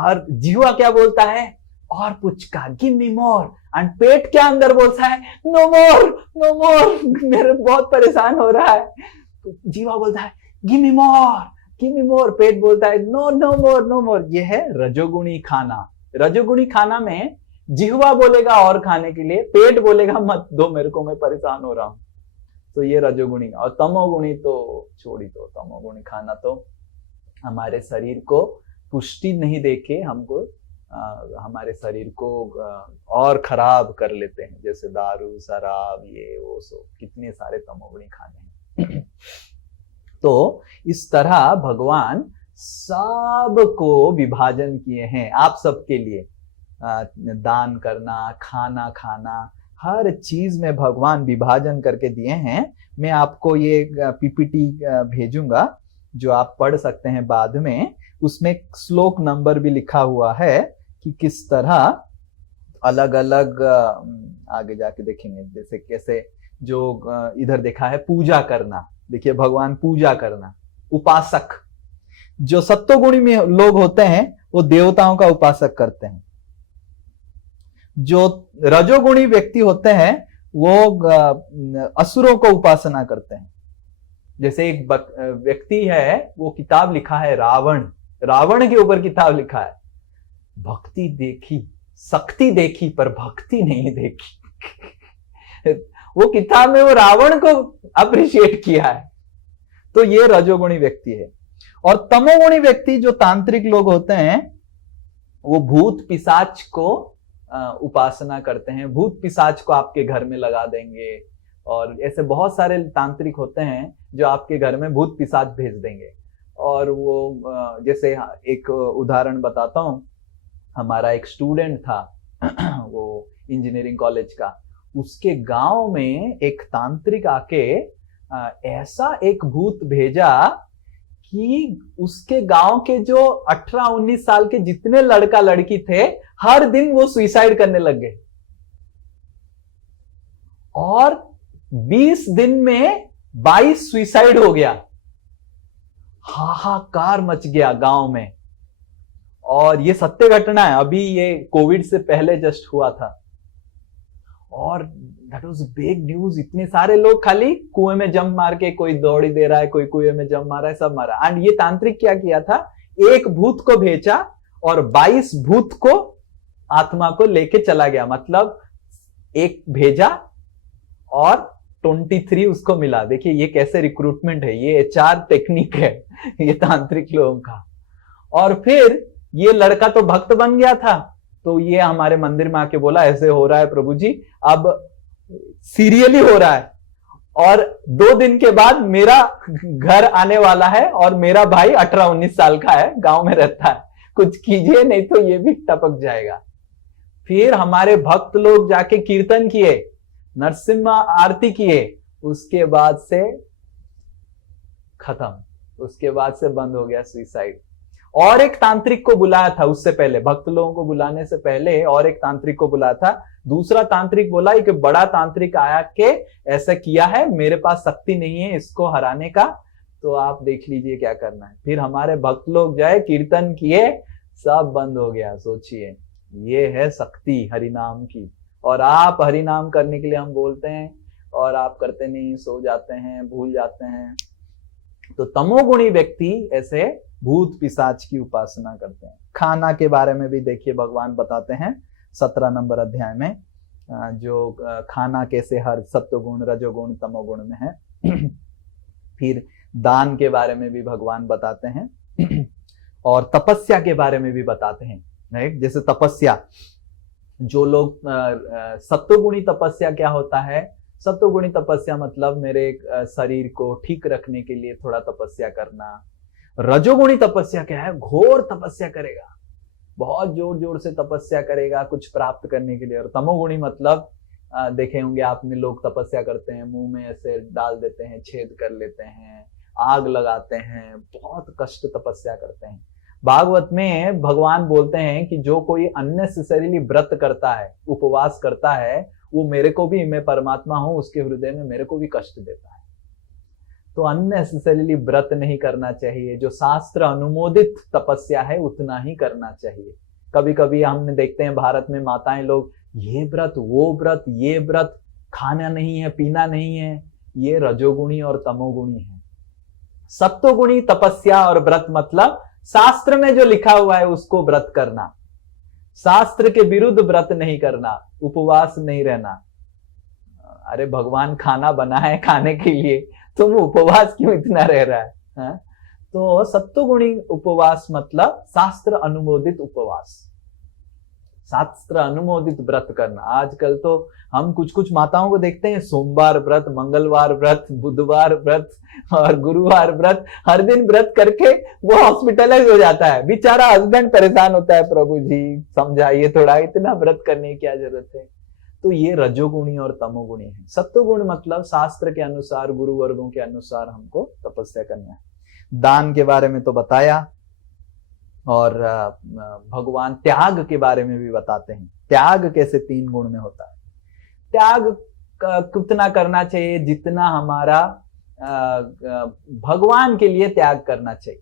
और जीवा क्या बोलता है, और puchka, give me more, and पेट क्या अंदर बोलता है, नो मोर नो मोर, मेरे बहुत परेशान हो रहा है। तो जीवा बोलता है गिव मी मोर, पेट बोलता है नो नो मोर नो मोर। ये है रजोगुणी खाना। रजोगुणी खाना में जिह्वा बोलेगा और खाने के लिए, पेट बोलेगा मत दो मेरे को, मैं परेशान हो रहा हूं। तो ये रजोगुणी। और तमोगुणी तो छोड़ी दो। तमोगुणी खाना तो हमारे शरीर को पुष्टि नहीं देके हमको हमारे शरीर को और खराब कर लेते हैं, जैसे दारू, शराब, ये वो सब कितने सारे तमोगुणी खाने हैं। तो इस तरह भगवान सबको विभाजन किए हैं आप सबके लिए। दान करना, खाना खाना, हर चीज में भगवान विभाजन करके दिए हैं। मैं आपको ये PPT भेजूंगा जो आप पढ़ सकते हैं बाद में। उसमें श्लोक नंबर भी लिखा हुआ है कि किस तरह अलग अलग आगे जाके देखेंगे। जैसे कैसे जो इधर देखा है पूजा करना, देखिए भगवान पूजा करना, उपासक। जो सत्वगुणी में लोग होते हैं वो देवताओं का उपासक करते हैं। जो रजोगुणी व्यक्ति होते हैं वो असुरों को उपासना करते हैं। जैसे एक व्यक्ति है, वो किताब लिखा है रावण के ऊपर किताब लिखा है, भक्ति देखी, शक्ति देखी पर भक्ति नहीं देखी। वो किताब में वो रावण को अप्रिशिएट किया है। तो ये रजोगुणी व्यक्ति है। और तमोगुणी व्यक्ति जो तांत्रिक लोग होते हैं वो भूत पिशाच को उपासना करते हैं। भूत पिशाच को आपके घर में लगा देंगे, और ऐसे बहुत सारे तांत्रिक होते हैं जो आपके घर में भूत पिशाच भेज देंगे। और वो जैसे एक उदाहरण बताता हूं, हमारा एक स्टूडेंट था वो इंजीनियरिंग कॉलेज का, उसके गांव में एक तांत्रिक आके ऐसा एक भूत भेजा कि उसके गांव के जो 18-19 साल के जितने लड़का लड़की थे, हर दिन वो सुसाइड करने लग गए। और 20 दिन में 22 सुसाइड हो गया। हाहाकार मच गया गांव में। और ये सत्य घटना है, अभी ये कोविड से पहले जस्ट हुआ था। और दैट वाज बिग न्यूज। इतने सारे लोग खाली कुएं में जंप मार के, कोई दौड़ी दे रहा है, कोई कुएं में जंप मार रहा है, सब मारा। एंड ये तांत्रिक क्या किया था, एक भूत को भेजा और 22 भूत को आत्मा को लेके चला गया। मतलब एक भेजा और 23 उसको मिला। देखिए ये कैसे रिक्रूटमेंट है, ये HR टेक्निक है ये तांत्रिक लोगों का। और फिर ये लड़का तो भक्त बन गया था, तो ये हमारे मंदिर में आके बोला ऐसे हो रहा है प्रभु जी, अब सीरियली हो रहा है, और 2 दिन के बाद मेरा घर आने वाला है, और मेरा भाई 18-19 साल का है, गांव में रहता है, कुछ कीजिए नहीं तो ये भी टपक जाएगा। फिर हमारे भक्त लोग जाके कीर्तन किए, नरसिम्हा आरती किए, उसके बाद से खत्म, उसके बाद से बंद हो गया सुसाइड। और एक तांत्रिक को बुलाया था उससे पहले, भक्त लोगों को बुलाने से पहले और एक तांत्रिक को बुलाया था। दूसरा तांत्रिक बोला कि बड़ा तांत्रिक आया के ऐसा किया है, मेरे पास शक्ति नहीं है इसको हराने का, तो आप देख लीजिए क्या करना है। फिर हमारे भक्त लोग जाए, कीर्तन किए, सब बंद हो गया। सोचिए, ये है शक्ति हरिनाम की। और आप हरिनाम करने के लिए हम बोलते हैं और आप करते नहीं, सो जाते हैं, भूल जाते हैं। तो तमोगुणी व्यक्ति ऐसे भूत पिशाच की उपासना करते हैं। खाना के बारे में भी देखिए भगवान बताते हैं 17 नंबर अध्याय में, जो खाना कैसे हर सत्वगुण रजोगुण तमोगुण में है। फिर दान के बारे में भी भगवान बताते हैं और तपस्या के बारे में भी बताते हैं, राइट। जैसे तपस्या, जो लोग सत्वगुणी तपस्या क्या होता है? सत्वगुणी तपस्या मतलब मेरे शरीर को ठीक रखने के लिए थोड़ा तपस्या करना। रजोगुणी तपस्या क्या है? घोर तपस्या करेगा, बहुत जोर जोर से तपस्या करेगा कुछ प्राप्त करने के लिए। और तमोगुणी मतलब देखे होंगे आपने, लोग तपस्या करते हैं, मुंह में ऐसे डाल देते हैं, छेद कर लेते हैं, आग लगाते हैं, बहुत कष्ट तपस्या करते हैं। भागवत में भगवान बोलते हैं कि जो कोई अननेसेसरीली व्रत करता है, उपवास करता है, वो मेरे को भी, मैं परमात्मा हूं, उसके हृदय में मेरे को भी कष्ट देता है। तो अननेसेसरीली व्रत नहीं करना चाहिए। जो शास्त्र अनुमोदित तपस्या है उतना ही करना चाहिए। कभी कभी हमने देखते हैं भारत में माताएं लोग ये व्रत वो व्रत, ये व्रत, खाना नहीं है पीना नहीं है, ये रजोगुणी और तमोगुणी है। सत्वगुणी तपस्या और व्रत मतलब शास्त्र में जो लिखा हुआ है उसको व्रत करना, शास्त्र के विरुद्ध व्रत नहीं करना, उपवास नहीं रहना। अरे भगवान खाना बनाए खाने के लिए, तुम उपवास क्यों इतना रह रहा है? तो सत्वगुणी उपवास मतलब शास्त्र अनुमोदित उपवास, शास्त्र अनुमोदित व्रत करना। आजकल तो हम कुछ कुछ माताओं को देखते हैं, सोमवार व्रत, मंगलवार व्रत, बुधवार व्रत और गुरुवार व्रत, हर दिन व्रत करके वो हॉस्पिटलाइज हो जाता है। बेचारा हस्बैंड परेशान होता है, प्रभु जी समझाइए थोड़ा, इतना व्रत करने की क्या जरूरत है? तो ये रजोगुणी और तमोगुणी है। सत्वगुण मतलब शास्त्र के अनुसार, गुरु वर्गों के अनुसार हमको तपस्या करना है। दान के बारे में तो बताया, और भगवान त्याग के बारे में भी बताते हैं। त्याग कैसे 3 गुण में होता है। त्याग कितना करना चाहिए? जितना हमारा भगवान के लिए त्याग करना चाहिए।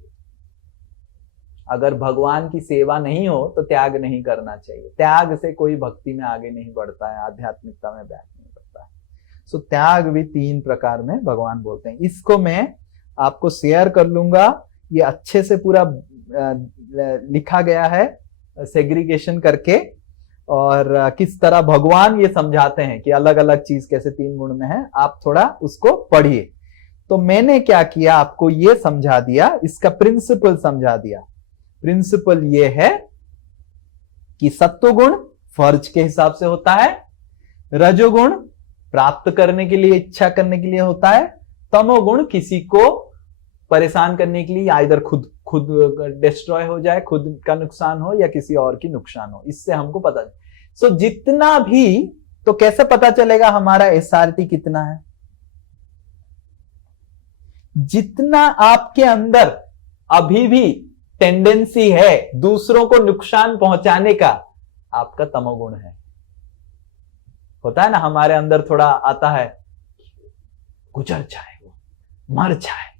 अगर भगवान की सेवा नहीं हो तो त्याग नहीं करना चाहिए। त्याग से कोई भक्ति में आगे नहीं बढ़ता है, आध्यात्मिकता में बैठ नहीं बढ़ता है। सो त्याग भी 3 प्रकार में भगवान बोलते हैं। इसको मैं आपको शेयर कर लूंगा, ये अच्छे से पूरा लिखा गया है सेग्रीगेशन करके, और किस तरह भगवान ये समझाते हैं कि अलग अलग चीज कैसे 3 गुण में है। आप थोड़ा उसको पढ़िए। तो मैंने क्या किया, आपको ये समझा दिया, इसका प्रिंसिपल समझा दिया। प्रिंसिपल ये है कि सत्वगुण फर्ज के हिसाब से होता है, रजोगुण प्राप्त करने के लिए, इच्छा करने के लिए होता है, तमोगुण किसी को परेशान करने के लिए, आइदर खुद डिस्ट्रॉय हो जाए, खुद का नुकसान हो या किसी और की नुकसान हो, इससे हमको पता। सो जितना भी, तो कैसे पता चलेगा हमारा एसआरटी कितना है? जितना आपके अंदर अभी भी टेंडेंसी है दूसरों को नुकसान पहुंचाने का, आपका तमोगुण है। होता है ना, हमारे अंदर थोड़ा आता है, गुजर जाए, वो मर जाए,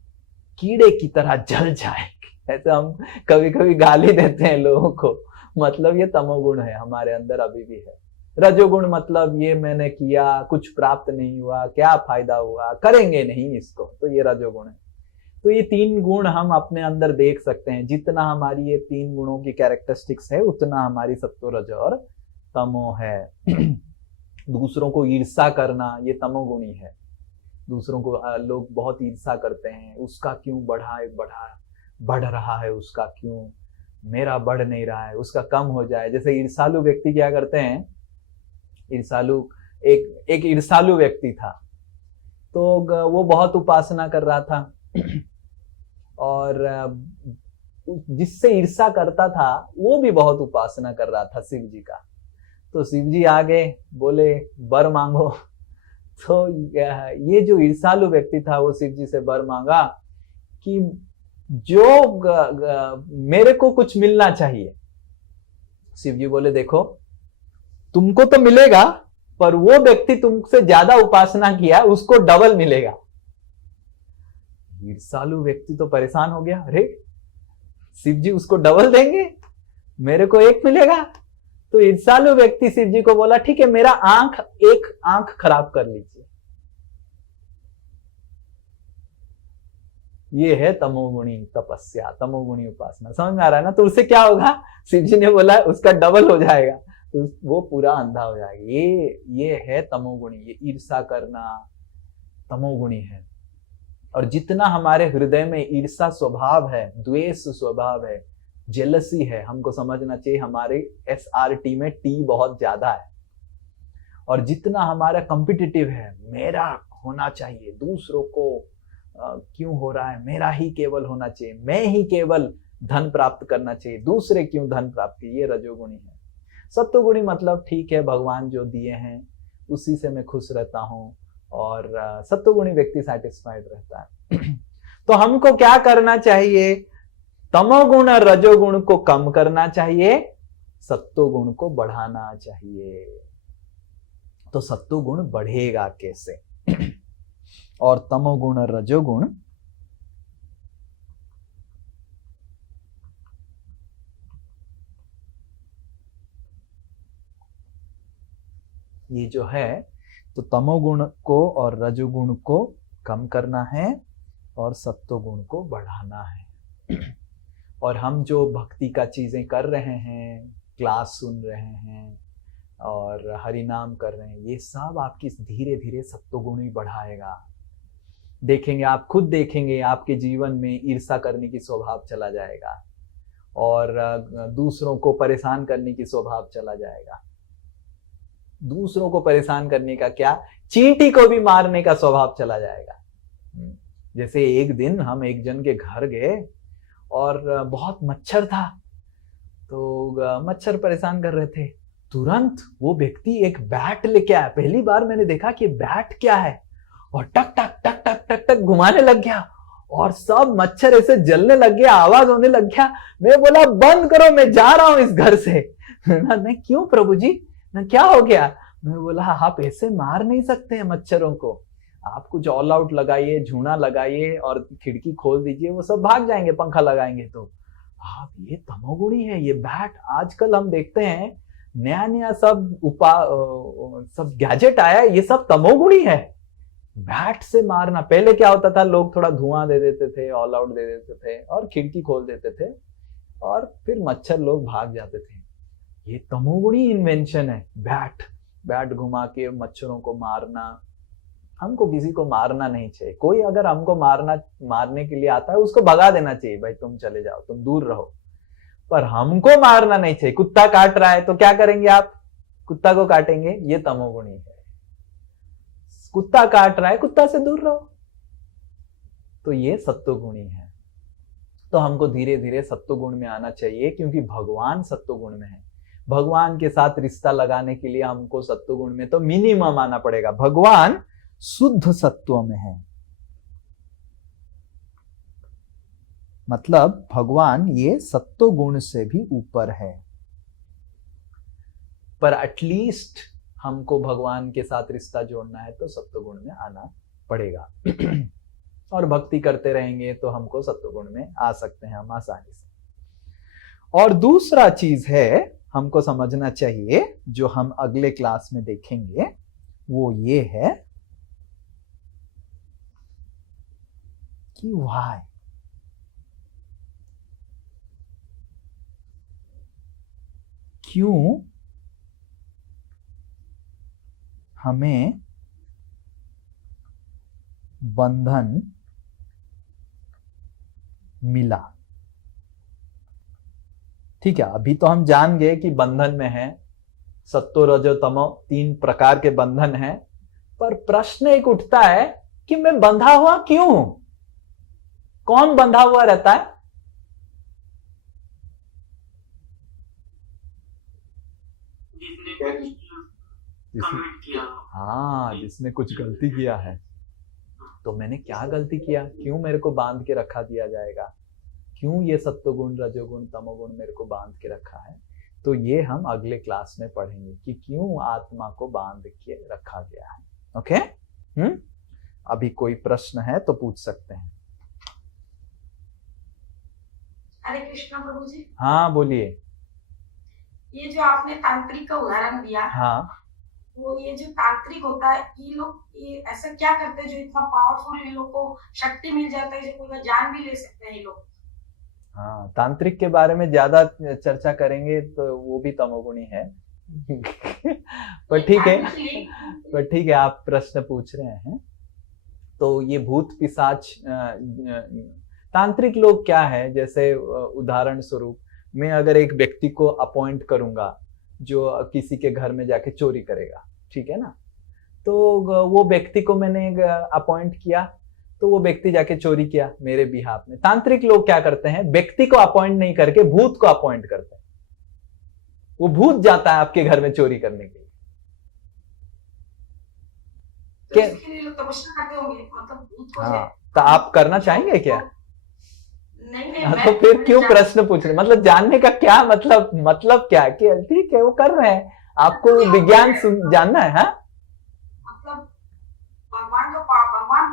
कीड़े की तरह जल जाए, ऐसे हम कभी कभी गाली देते हैं लोगों को, मतलब ये तमोगुण है हमारे अंदर अभी भी है। रजोगुण मतलब ये मैंने किया, कुछ प्राप्त नहीं हुआ, क्या फायदा हुआ, करेंगे नहीं इसको, तो ये रजोगुण है। तो ये 3 गुण हम अपने अंदर देख सकते हैं। जितना हमारी ये 3 गुणों की कैरेक्टरिस्टिक्स है उतना हमारी सत्व, रज और तमो है। दूसरों को ईर्ष्या करना ये तमोगुणी है। दूसरों को लोग बहुत ईर्ष्या करते हैं, उसका क्यों बढ़ रहा है, उसका क्यों, मेरा बढ़ नहीं रहा है, उसका कम हो जाए। जैसे ईर्ष्यालु व्यक्ति क्या करते हैं, एक ईर्ष्यालु व्यक्ति था, तो वो बहुत उपासना कर रहा था और जिससे ईर्ष्या करता था वो भी बहुत उपासना कर रहा था शिव जी का। तो शिव जी आगे बोले वर मांगो। तो ये जो ईर्ष्यालु व्यक्ति था वो शिव जी से वर मांगा कि जो मेरे को कुछ मिलना चाहिए। शिव जी बोले देखो तुमको तो मिलेगा, पर वो व्यक्ति तुमसे ज्यादा उपासना किया उसको डबल मिलेगा। ईर्ष्यालु व्यक्ति तो परेशान हो गया, अरे शिव जी उसको डबल देंगे, मेरे को एक मिलेगा। तो ईर्ष्यालु व्यक्ति शिव जी को बोला ठीक है, मेरा एक आंख खराब कर लीजिए। ये है तमोगुणी तपस्या, तमोगुणी उपासना। समझ में आ रहा है ना? तो उससे क्या होगा? शिव जी ने बोला उसका डबल हो जाएगा, तो वो पूरा अंधा हो जाएगा। ये है तमोगुणी, ये ईर्ष्या करना तमोगुणी है। और जितना हमारे हृदय में ईर्ष्या स्वभाव है, द्वेष स्वभाव है, जेलसी है, हमको समझना चाहिए हमारे SRT में T बहुत ज्यादा है। और जितना हमारा कॉम्पिटिटिव है, मेरा होना चाहिए, दूसरों को क्यों हो रहा है, मेरा ही केवल होना चाहिए, मैं ही केवल धन प्राप्त करना चाहिए, दूसरे क्यों धन प्राप्ति, ये रजोगुणी है। सत्वगुणी मतलब ठीक है, भगवान जो दिए हैं उसी से मैं खुश रहता हूँ, और सत्वगुणी व्यक्ति सेटिस्फाइड रहता है। तो हमको क्या करना चाहिए? तमोगुण और रजोगुण को कम करना चाहिए, सत्वगुण को बढ़ाना चाहिए। तो सत्वगुण बढ़ेगा कैसे? और तमोगुण और रजोगुण ये जो है, तो तमोगुण को और रजोगुण को कम करना है और सत्वगुण को बढ़ाना है। और हम जो भक्ति का चीजें कर रहे हैं, क्लास सुन रहे हैं और हरि नाम कर रहे हैं, ये सब आपकी धीरे धीरे सत्वगुण ही बढ़ाएगा। देखेंगे, आप खुद देखेंगे आपके जीवन में ईर्ष्या करने की स्वभाव चला जाएगा, और दूसरों को परेशान करने की स्वभाव चला जाएगा। दूसरों को परेशान करने का क्या, चींटी को भी मारने का स्वभाव चला जाएगा। जैसे एक दिन हम एक जन के घर गए और बहुत मच्छर था, तो मच्छर परेशान कर रहे थे। तुरंत वो व्यक्ति एक बैट लेके आया। पहली बार मैंने देखा कि बैट क्या है, और टक टक टक टक टक टक घुमाने लग गया, और सब मच्छर ऐसे जलने लग गया, आवाज होने लग गया। मैं बोला बंद करो, मैं जा रहा हूं इस घर से। मैं क्यों प्रभु जी, ना क्या हो गया? मैं बोला आप ऐसे मार नहीं सकते हैं मच्छरों को, आप कुछ ऑल आउट लगाइए, झूना लगाइए और खिड़की खोल दीजिए, वो सब भाग जाएंगे पंखा लगाएंगे तो। आप ये तमोगुणी है, ये बैट। आजकल हम देखते हैं नया नया सब गैजेट आया है, ये सब तमोगुणी है। बैट से मारना, पहले क्या होता था, लोग थोड़ा धुआं दे देते थे, ऑल आउट दे देते थे और खिड़की खोल देते थे, और फिर मच्छर लोग भाग जाते थे। ये तमोगुणी इन्वेंशन है, बैट घुमा के मच्छरों को मारना। हमको किसी को मारना नहीं चाहिए। कोई अगर हमको मारने के लिए आता है, उसको भगा देना चाहिए, भाई तुम चले जाओ, तुम दूर रहो, पर हमको मारना नहीं चाहिए। कुत्ता काट रहा है तो क्या करेंगे आप? कुत्ता को काटेंगे, ये तमोगुणी है। कुत्ता काट रहा है, कुत्ता से दूर रहो, तो ये सत्वगुणी है। तो हमको धीरे धीरे सत्वगुण में आना चाहिए, क्योंकि भगवान सत्वगुण में है। भगवान के साथ रिश्ता लगाने के लिए हमको सत्वगुण में तो मिनिमम आना पड़ेगा। भगवान शुद्ध सत्व में है, मतलब भगवान ये सत्व गुण से भी ऊपर है, पर एटलीस्ट हमको भगवान के साथ रिश्ता जोड़ना है तो सत्वगुण में आना पड़ेगा। और भक्ति करते रहेंगे तो हमको सत्वगुण में आ सकते हैं हम आसानी से। और दूसरा चीज है हमको समझना चाहिए, जो हम अगले क्लास में देखेंगे, वो ये है कि व्हाई, क्यों हमें बंधन मिला। ठीक है, अभी तो हम जान गए कि बंधन में है, सत्व रजो तमो 3 प्रकार के बंधन हैं, पर प्रश्न एक उठता है कि मैं बंधा हुआ क्यों हूं? कौन बंधा हुआ रहता है? जिसने कुछ गलती किया है। तो मैंने क्या गलती किया, क्यों मेरे को बांध के रखा दिया जाएगा? क्यों ये सत्वगुण रजोगुण तमोगुण मेरे को बांध के रखा है, तो ये हम अगले क्लास में पढ़ेंगे कि क्यों आत्मा को बांध के रखा गया है। ओके, अभी कोई प्रश्न है तो पूछ सकते हैं। हरे कृष्णा प्रभु जी। हाँ बोलिए। ये जो आपने तांत्रिक का उदाहरण दिया, हाँ, वो ये जो तांत्रिक होता है, ये लोग ये ऐसा क्या करते हैं जो इतना पावरफुल, इन लोग को शक्ति मिल जाता है जो कोई का जान भी ले सकते हैं ये लोग? हाँ, तांत्रिक के बारे में ज्यादा चर्चा करेंगे तो वो भी तमोगुणी है। पर ठीक है, आप प्रश्न पूछ रहे हैं। तो ये भूत पिशाच तांत्रिक लोग क्या है, जैसे उदाहरण स्वरूप मैं अगर एक व्यक्ति को अपॉइंट करूंगा जो किसी के घर में जाके चोरी करेगा, ठीक है ना, तो वो व्यक्ति को मैंने अपॉइंट किया, तो वो व्यक्ति जाके चोरी किया मेरे बिहाफ में। तांत्रिक लोग क्या करते हैं, व्यक्ति को अपॉइंट नहीं करके भूत को अपॉइंट करते हैं। वो भूत जाता है आपके घर में चोरी करने के लिए। तो इसके लिए लोग तपस्या करते होंगे, मतलब भूत को। हाँ, तो आप करना चाहेंगे क्या? नहीं, तो फिर क्यों प्रश्न पूछ रहे? मतलब जानने का क्या मतलब क्या कि ठीक है वो कर रहे हैं, आपको विज्ञान जानना है। हाँ, मतलब भगवान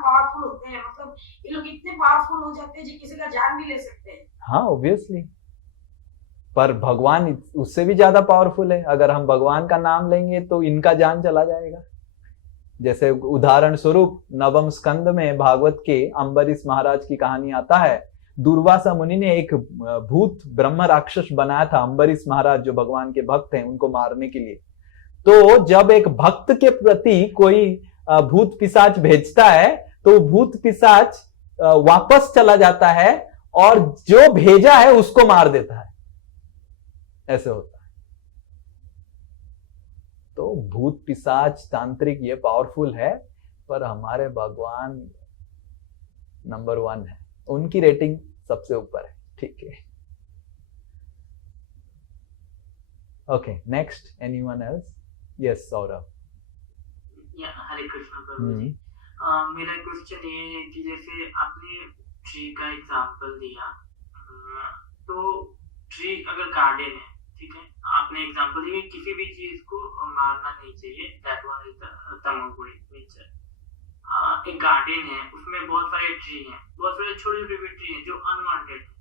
पावरफुल होते हैं, मतलब ये लोग इतने पावरफुल हो जाते हैं जो किसी का जान भी ले सकते हैं। हाँ ऑब्वियसली, पर भगवान उससे भी ज्यादा पावरफुल है। अगर हम भगवान का नाम लेंगे तो इनका जान चला जाएगा। जैसे उदाहरण स्वरूप नवम स्कंद में भागवत के अम्बरीश महाराज की कहानी आता है। दुर्वासा मुनि ने एक भूत ब्रह्म राक्षस बनाया था, अम्बरीश महाराज जो भगवान के भक्त हैं उनको मारने के लिए। तो जब एक भक्त के प्रति कोई भूत पिशाच भेजता है तो भूत पिशाच वापस चला जाता है और जो भेजा है उसको मार देता है। ऐसे होता है। तो भूत पिशाच तांत्रिक ये पावरफुल है, पर हमारे भगवान नंबर 1 है, उनकी रेटिंग सबसे ऊपर है। ठीक है, okay, next, anyone else? Yes Saurabh. Hare Krishna प्रभु जी। मेरा क्वेश्चन ये है कि जैसे आपने ट्री का एग्जांपल दिया, तो ट्री अगर गार्डन है, ठीक है, आपने एग्जांपल दिया किसी भी चीज को मारना नहीं चाहिए, दैट वन इज द तमोगुणी नेचर। एक गार्डन है, उसमें बहुत सारे ट्री हैं, बहुत सारे छोटे छोटे ट्री हैं जो अनवांटेड है,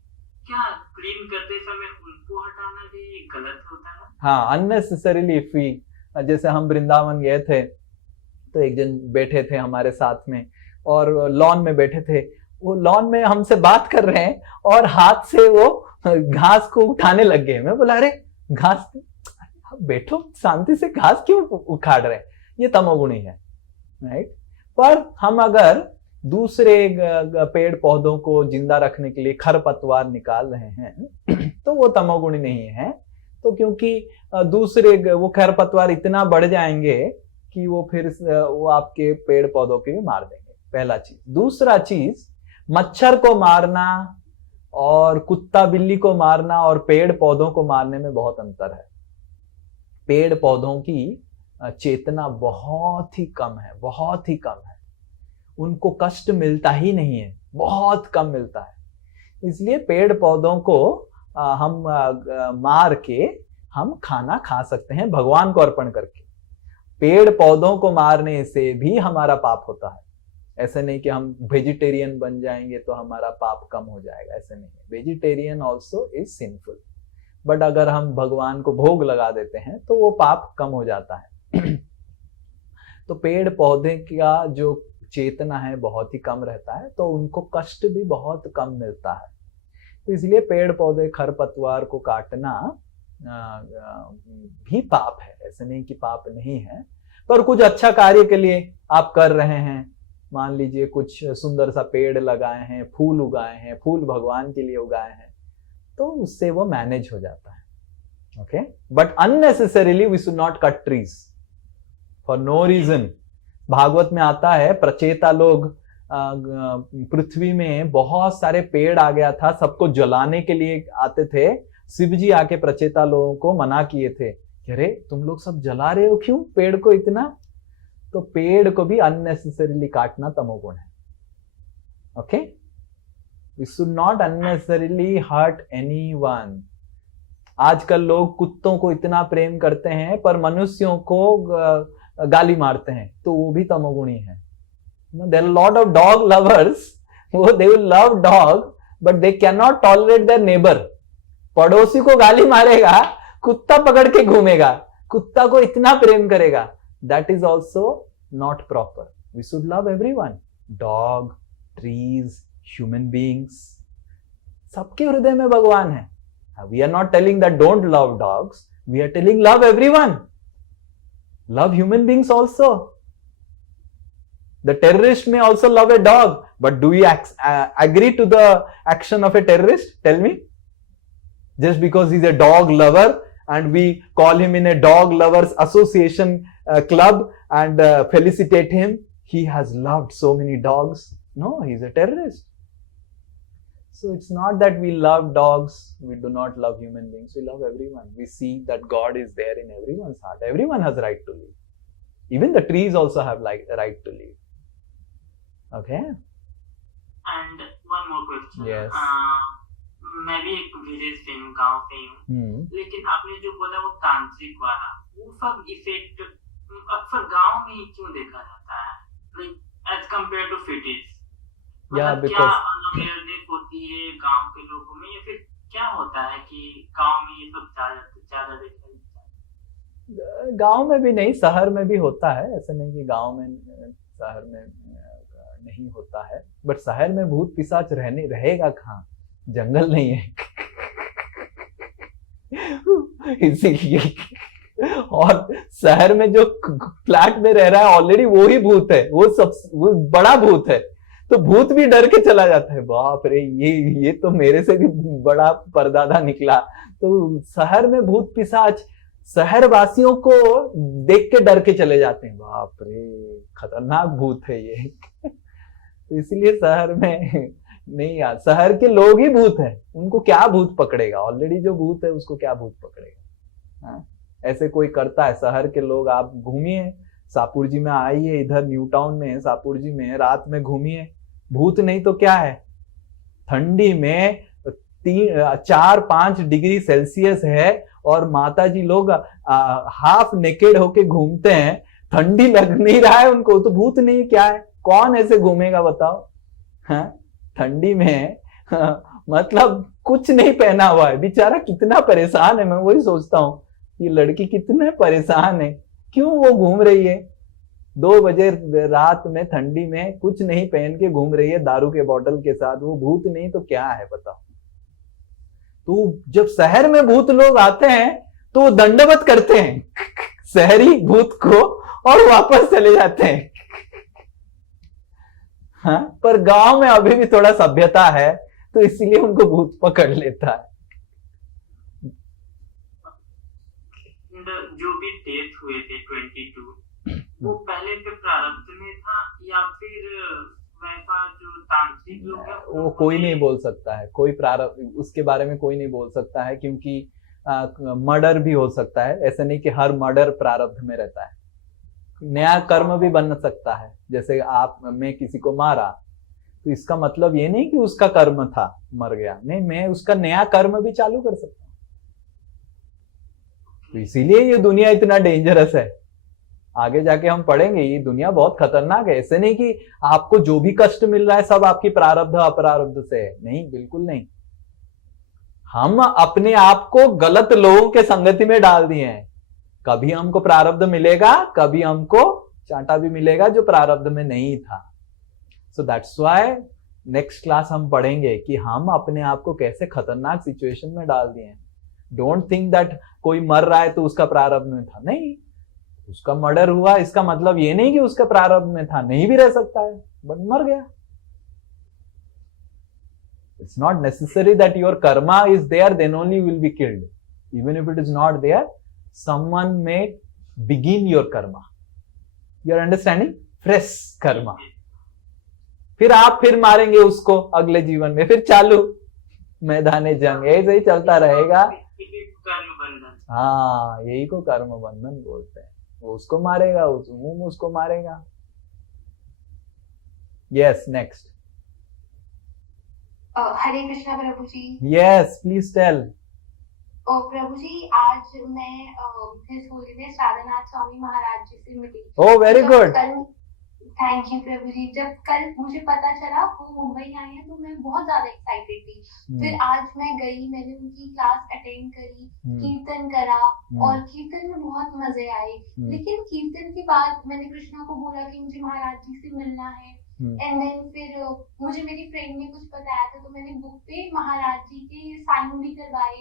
क्या क्लीन करते समय उनको हटाना भी गलत होता है? हाँ, अननेसेसरीली फ्री। जैसे हम वृंदावन गए थे तो एक जन बैठे थे हमारे साथ में और लॉन में बैठे थे। वो लॉन में हमसे बात कर रहे हैं और हाथ से वो घास को उठाने लग गए। मैं बोला अरे घास, बैठो शांति से, घास क्यों उखाड़ रहे हैं? ये तमोगुणी है, राइट। पर हम अगर दूसरे पेड़ पौधों को जिंदा रखने के लिए खरपतवार निकाल रहे हैं तो वो तमोगुणी नहीं है। तो क्योंकि दूसरे वो खरपतवार इतना बढ़ जाएंगे कि वो फिर वो आपके पेड़ पौधों के भी मार देंगे, पहला चीज। दूसरा चीज, मच्छर को मारना और कुत्ता बिल्ली को मारना और पेड़ पौधों को मारने में बहुत अंतर है। पेड़ पौधों की चेतना बहुत ही कम है, बहुत ही कम है, उनको कष्ट मिलता ही नहीं है, बहुत कम मिलता है। इसलिए पेड़ पौधों को हम मार के हम खाना खा सकते हैं भगवान को अर्पण करके। पेड़ पौधों को मारने से भी हमारा पाप होता है। ऐसे नहीं कि हम वेजिटेरियन बन जाएंगे तो हमारा पाप कम हो जाएगा, ऐसे नहीं है। Vegetarian also is sinful, but अगर हम भगवान को भोग लगा देते हैं तो वो पाप कम हो जाता है। तो पेड़ पौधे का जो चेतना है बहुत ही कम रहता है, तो उनको कष्ट भी बहुत कम मिलता है। तो इसलिए पेड़ पौधे खरपतवार को काटना भी पाप है, ऐसे नहीं कि पाप नहीं है। पर कुछ अच्छा कार्य के लिए आप कर रहे हैं, मान लीजिए कुछ सुंदर सा पेड़ लगाए हैं, फूल उगाए हैं, फूल भगवान के लिए उगाए हैं, तो उससे वो मैनेज हो जाता है। Okay, but unnecessarily we should not cut trees for no reason. Bhagwat में आता है प्रचेता लोग, पृथ्वी में बहुत सारे पेड़ आ गया था, सबको जलाने के लिए आते थे। शिव जी आके प्रचेता लोगों को मना किए थे, अरे तुम लोग सब जला रहे हो क्यों पेड़ को इतना? तो पेड़ को भी अननेसेसरीली काटना तमोगुण है। Okay, We should not unnecessarily hurt anyone. आजकल लोग कुत्तों को इतना प्रेम करते हैं पर मनुष्यों को गाली मारते हैं, तो वो भी तमोगुणी है. There are a lot of dog lovers. They will love dog, but they cannot tolerate their neighbor. पड़ोसी को गाली मारेगा, कुत्ता पकड़ के घूमेगा, कुत्ता को इतना प्रेम करेगा. That is also not proper. We should love everyone. Dog, trees, human beings. सबके हृदय में भगवान है. We are not telling that don't love dogs. We are telling love everyone. Love human beings also. The terrorist may also love a dog, but do we agree to the action of a terrorist? Tell me. Just because he's a dog lover and we call him in a dog lovers association club and felicitate him, he has loved so many dogs. No, he's a terrorist. So it's not that we love dogs, we do not love human beings, we love everyone. We see that God is there in everyone's heart. Everyone has right to live. Even the trees also have right to live. Okay? And one more question. Yes. मैं भी एक village से हूँ, गाँव से हूँ, लेकिन आपने जो बोला वो तांत्रिक वाला, वो सब इफेक्ट अक्सर गाँव में ही क्यों देखा जाता है, like as compared to cities? Yeah, मतलब क्या अवेयरनेस होती है गांव के लोगों में, या फिर क्या होता है कि गांव में ये सब ज्यादा देखा जाता है? गांव में भी नहीं, शहर में भी होता है. ऐसा नहीं कि गांव में शहर में नहीं होता है, बट शहर में भूत पिशाच रहेगा कहाँ? जंगल नहीं है. इसीलिए और शहर में जो फ्लैट में रह रहा है ऑलरेडी वो ही भूत है, वो बड़ा भूत है, तो भूत भी डर के चला जाता है. बाप रे, ये तो मेरे से भी बड़ा परदादा निकला. तो शहर में भूत पिशाच शहर वासियों को देख के डर के चले जाते हैं. बाप रे, खतरनाक भूत है ये. तो इसलिए शहर में नहीं यार, शहर के लोग ही भूत है, उनको क्या भूत पकड़ेगा? ऑलरेडी जो भूत है उसको क्या भूत पकड़ेगा? ऐसे कोई करता है? शहर के लोग, आप घूमिए सापुर जी में, आइए इधर न्यू टाउन में, सापुर जी में रात में घूमिए, भूत नहीं तो क्या है? ठंडी में 4-5 डिग्री सेल्सियस है और माता जी लोग हाफ नेकेड होके घूमते हैं, ठंडी लग नहीं रहा है उनको, तो भूत नहीं क्या है? कौन ऐसे घूमेगा बताओ? ठंडी में मतलब कुछ नहीं पहना हुआ है, बेचारा कितना परेशान है. मैं वही सोचता हूँ, ये लड़की कितना परेशान है, क्यों वो घूम रही है 2 बजे रात में ठंडी में, कुछ नहीं पहन के घूम रही है दारू के बोतल के साथ. वो भूत नहीं तो क्या है बताओ? तो जब शहर में भूत लोग आते हैं तो वो दंडवत करते हैं शहरी भूत को और वापस चले जाते हैं. हाँ, पर गांव में अभी भी थोड़ा सभ्यता है, तो इसलिए उनको भूत पकड़ लेता है. जो भी डेथ हुए थे 22, वो पहले से प्रारब्ध में था या फिर वैसा जो तांत्रिक लोग हैं? वो कोई नहीं बोल सकता है, कोई प्रारब्ध उसके बारे में कोई नहीं बोल सकता है, क्योंकि मर्डर भी हो सकता है. ऐसा नहीं कि हर मर्डर प्रारब्ध में रहता है. नया कर्म भी बन सकता है. जैसे मैं किसी को मारा, तो इसका मतलब ये नहीं कि उसका कर्म था, मर गया, नहीं, मैं उसका नया कर्म भी चालू कर सकता हूँ. तो इसीलिए ये दुनिया इतना डेंजरस है. आगे जाके हम पढ़ेंगे, ये दुनिया बहुत खतरनाक है. ऐसे नहीं कि आपको जो भी कष्ट मिल रहा है सब आपकी प्रारब्ध अपरारब्ध से है, नहीं, बिल्कुल नहीं. हम अपने आप को गलत लोगों के संगति में डाल दिए हैं. कभी हमको प्रारब्ध मिलेगा, कभी हमको चांटा भी मिलेगा जो प्रारब्ध में नहीं था. सो दैट्स व्हाई नेक्स्ट क्लास हम पढ़ेंगे कि हम अपने आप को कैसे खतरनाक सिचुएशन में डाल दिए हैं. डोंट थिंक दैट कोई मर रहा है तो उसका प्रारब्ध में था. नहीं, उसका मर्डर हुआ, इसका मतलब ये नहीं कि उसका प्रारब्ध में था, नहीं भी रह सकता है, बट मर गया. It's not necessary that your karma is there, then only you will be killed. Even if it is not there, someone may begin your karma. You are understanding? Fresh karma. फिर आप फिर मारेंगे उसको अगले जीवन में, फिर चालू मैदाने जंग, ऐसे ही चलता रहेगा. हाँ, यही को कर्म बंधन बोलते हैं. वो उसको मारेगा, उसको मारेगा. Yes, next. हरे कृष्णा प्रभु जी। Yes, please tell. प्रभु जी, आज मैं इस होली में साधनाथ स्वामी महाराज जी से मिली। Oh, very good. Thank you प्रभु जी। जब कल मुझे पता चला वो मुंबई आए हैं तो मैं बहुत ज्यादा एक्साइटेड थी। फिर आज मैं गई, मैंने उनकी क्लास अटेंड करी, कीर्तन करा और कीर्तन में बहुत मजे आए। लेकिन कीर्तन के बाद मैंने कृष्णा को बोला कि मुझे महाराज जी से मिलना है। एंड देन फिर मुझे मेरी फ्रेंड ने कुछ बताया था तो मैंने बुक पे महाराज जी के साइन भी करवाए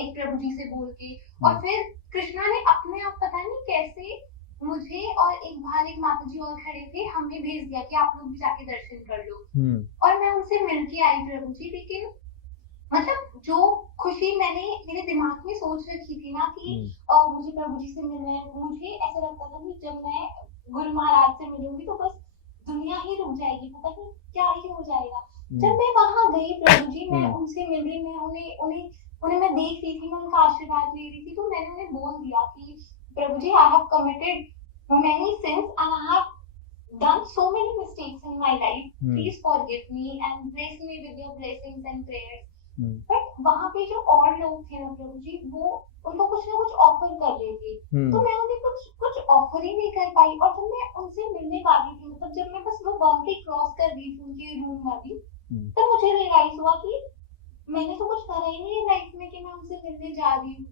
एक प्रभु जी से बोल के। और फिर कृष्णा ने अपने आप पता नहीं कैसे मुझे और एक बाहर एक माता जी और खड़े थे, हमें भेज दिया कि आप लोग भी जाके दर्शन कर लो। और मैं उनसे मिलके आई प्रभु जी। लेकिन मतलब जो खुशी मैंने मेरे दिमाग में सोच रखी थी ना कि मुझे प्रभु जी से मिलना है, मुझे ऐसा लगता था कि जब मैं गुरु महाराज से मिलूंगी तो बस दुनिया ही रुक जाएगी, पता नहीं क्या ही हो जाएगा। जब मैं वहां गई प्रभु जी, मैं उनसे मिली, मैं उन्हें मैं देख रही थी, मैं उनका आशीर्वाद ले रही थी, तो मैंने उन्हें बोल दिया कि प्रभु जी, I have committed many sins and I have done so many mistakes in my life. Please forgive me and bless me with your blessings and prayers. But वहाँ पे जो और लोग थे ना प्रभु जी, वो उनको कुछ ना कुछ ऑफर कर रहे थे। तो मैं उन्हें कुछ ऑफर ही नहीं कर पाई। और जब मैं उनसे मिलने वाली थी, मतलब जब मैं बस वो बाउंड्री क्रॉस कर दी थी उनके रूम वाली, तो मुझे रियलाइज हुआ कि मैंने तो कुछ करा ही नहीं है लाइफ में कि मैं उनसे मिलने जा रही हूँ।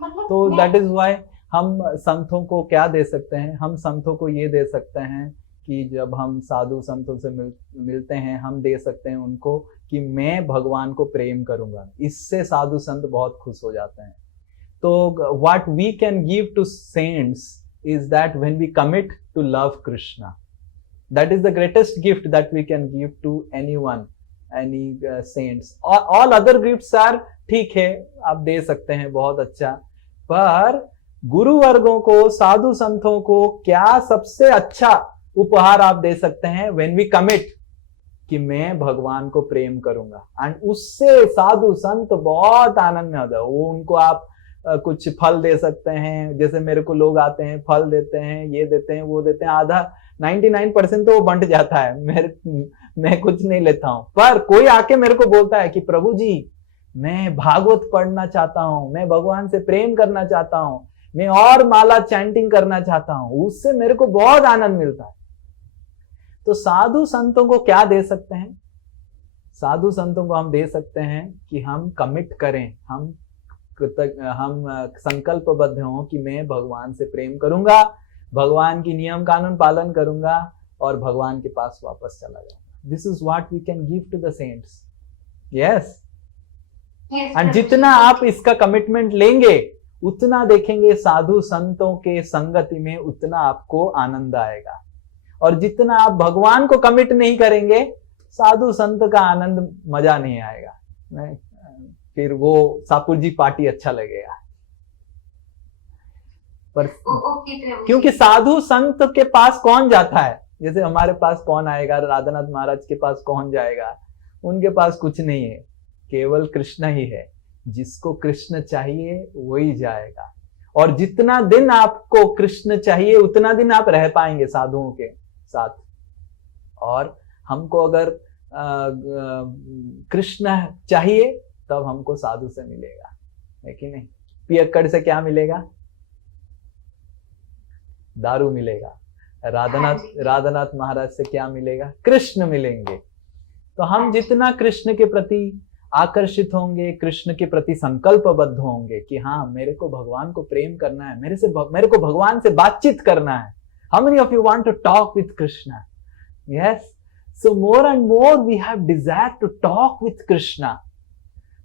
मतलब तो दैट इज व्हाई हम संतों को क्या दे सकते हैं? हम संतों को ये दे सकते हैं कि जब हम साधु संतों से मिलते हैं, हम दे सकते हैं उनको कि मैं भगवान को प्रेम करूंगा। इससे साधु संत बहुत खुश हो जाते हैं। तो what we can give to saints is that when we commit to love Krishna, that is the greatest gift that we can give to anyone, any saints. All other gifts are ठीक है, आप दे सकते हैं, बहुत अच्छा। पर गुरु वर्गों को, साधु संतों को क्या सबसे अच्छा उपहार आप दे सकते हैं? व्हेन वी कमिट कि मैं भगवान को प्रेम करूंगा, एंड उससे साधु संत बहुत आनंद में होता है। वो उनको आप कुछ फल दे सकते हैं, जैसे मेरे को लोग आते हैं, फल देते हैं, ये देते हैं, वो देते हैं, आधा 99% तो वो बंट जाता है, मैं कुछ नहीं लेता हूं। पर कोई आके मेरे को बोलता है कि प्रभु जी, मैं भागवत पढ़ना चाहता हूं, मैं भगवान से प्रेम करना चाहता हूं, मैं और माला चैंटिंग करना चाहता हूं, उससे मेरे को बहुत आनंद मिलता है। तो साधु संतों को क्या दे सकते हैं? साधु संतों को हम दे सकते हैं कि हम कमिट करें, हम संकल्पबद्ध हों कि मैं भगवान से प्रेम करूंगा, भगवान की नियम कानून पालन करूंगा और भगवान के पास वापस चला जाऊंगा। This is what we can give to the saints. Yes, and जितना आप इसका कमिटमेंट लेंगे, उतना देखेंगे साधु संतों के संगति में उतना आपको आनंद आएगा। और जितना आप भगवान को कमिट नहीं करेंगे, साधु संत का आनंद मजा नहीं आएगा, फिर वो सापुर जी पार्टी अच्छा लगेगा। पर क्योंकि साधु संत के पास कौन जाता है? जैसे हमारे पास कौन आएगा? राधानाथ महाराज के पास कौन जाएगा? उनके पास कुछ नहीं है, केवल कृष्ण ही है। जिसको कृष्ण चाहिए वही जाएगा। और जितना दिन आपको कृष्ण चाहिए उतना दिन आप रह पाएंगे साधुओं के साथ। और हमको अगर कृष्ण चाहिए तब हमको साधु से मिलेगा, है कि नहीं? पियक्कड़ से क्या मिलेगा? दारू मिलेगा। राधानाथ महाराज से क्या मिलेगा? कृष्ण मिलेंगे। तो हम जितना कृष्ण के प्रति आकर्षित होंगे, कृष्ण के प्रति संकल्पबद्ध होंगे कि हाँ, मेरे को भगवान को प्रेम करना है, मेरे को भगवान से बातचीत करना है। How many of you want to talk with Krishna? Yes. So more and more we have desire to talk with Krishna.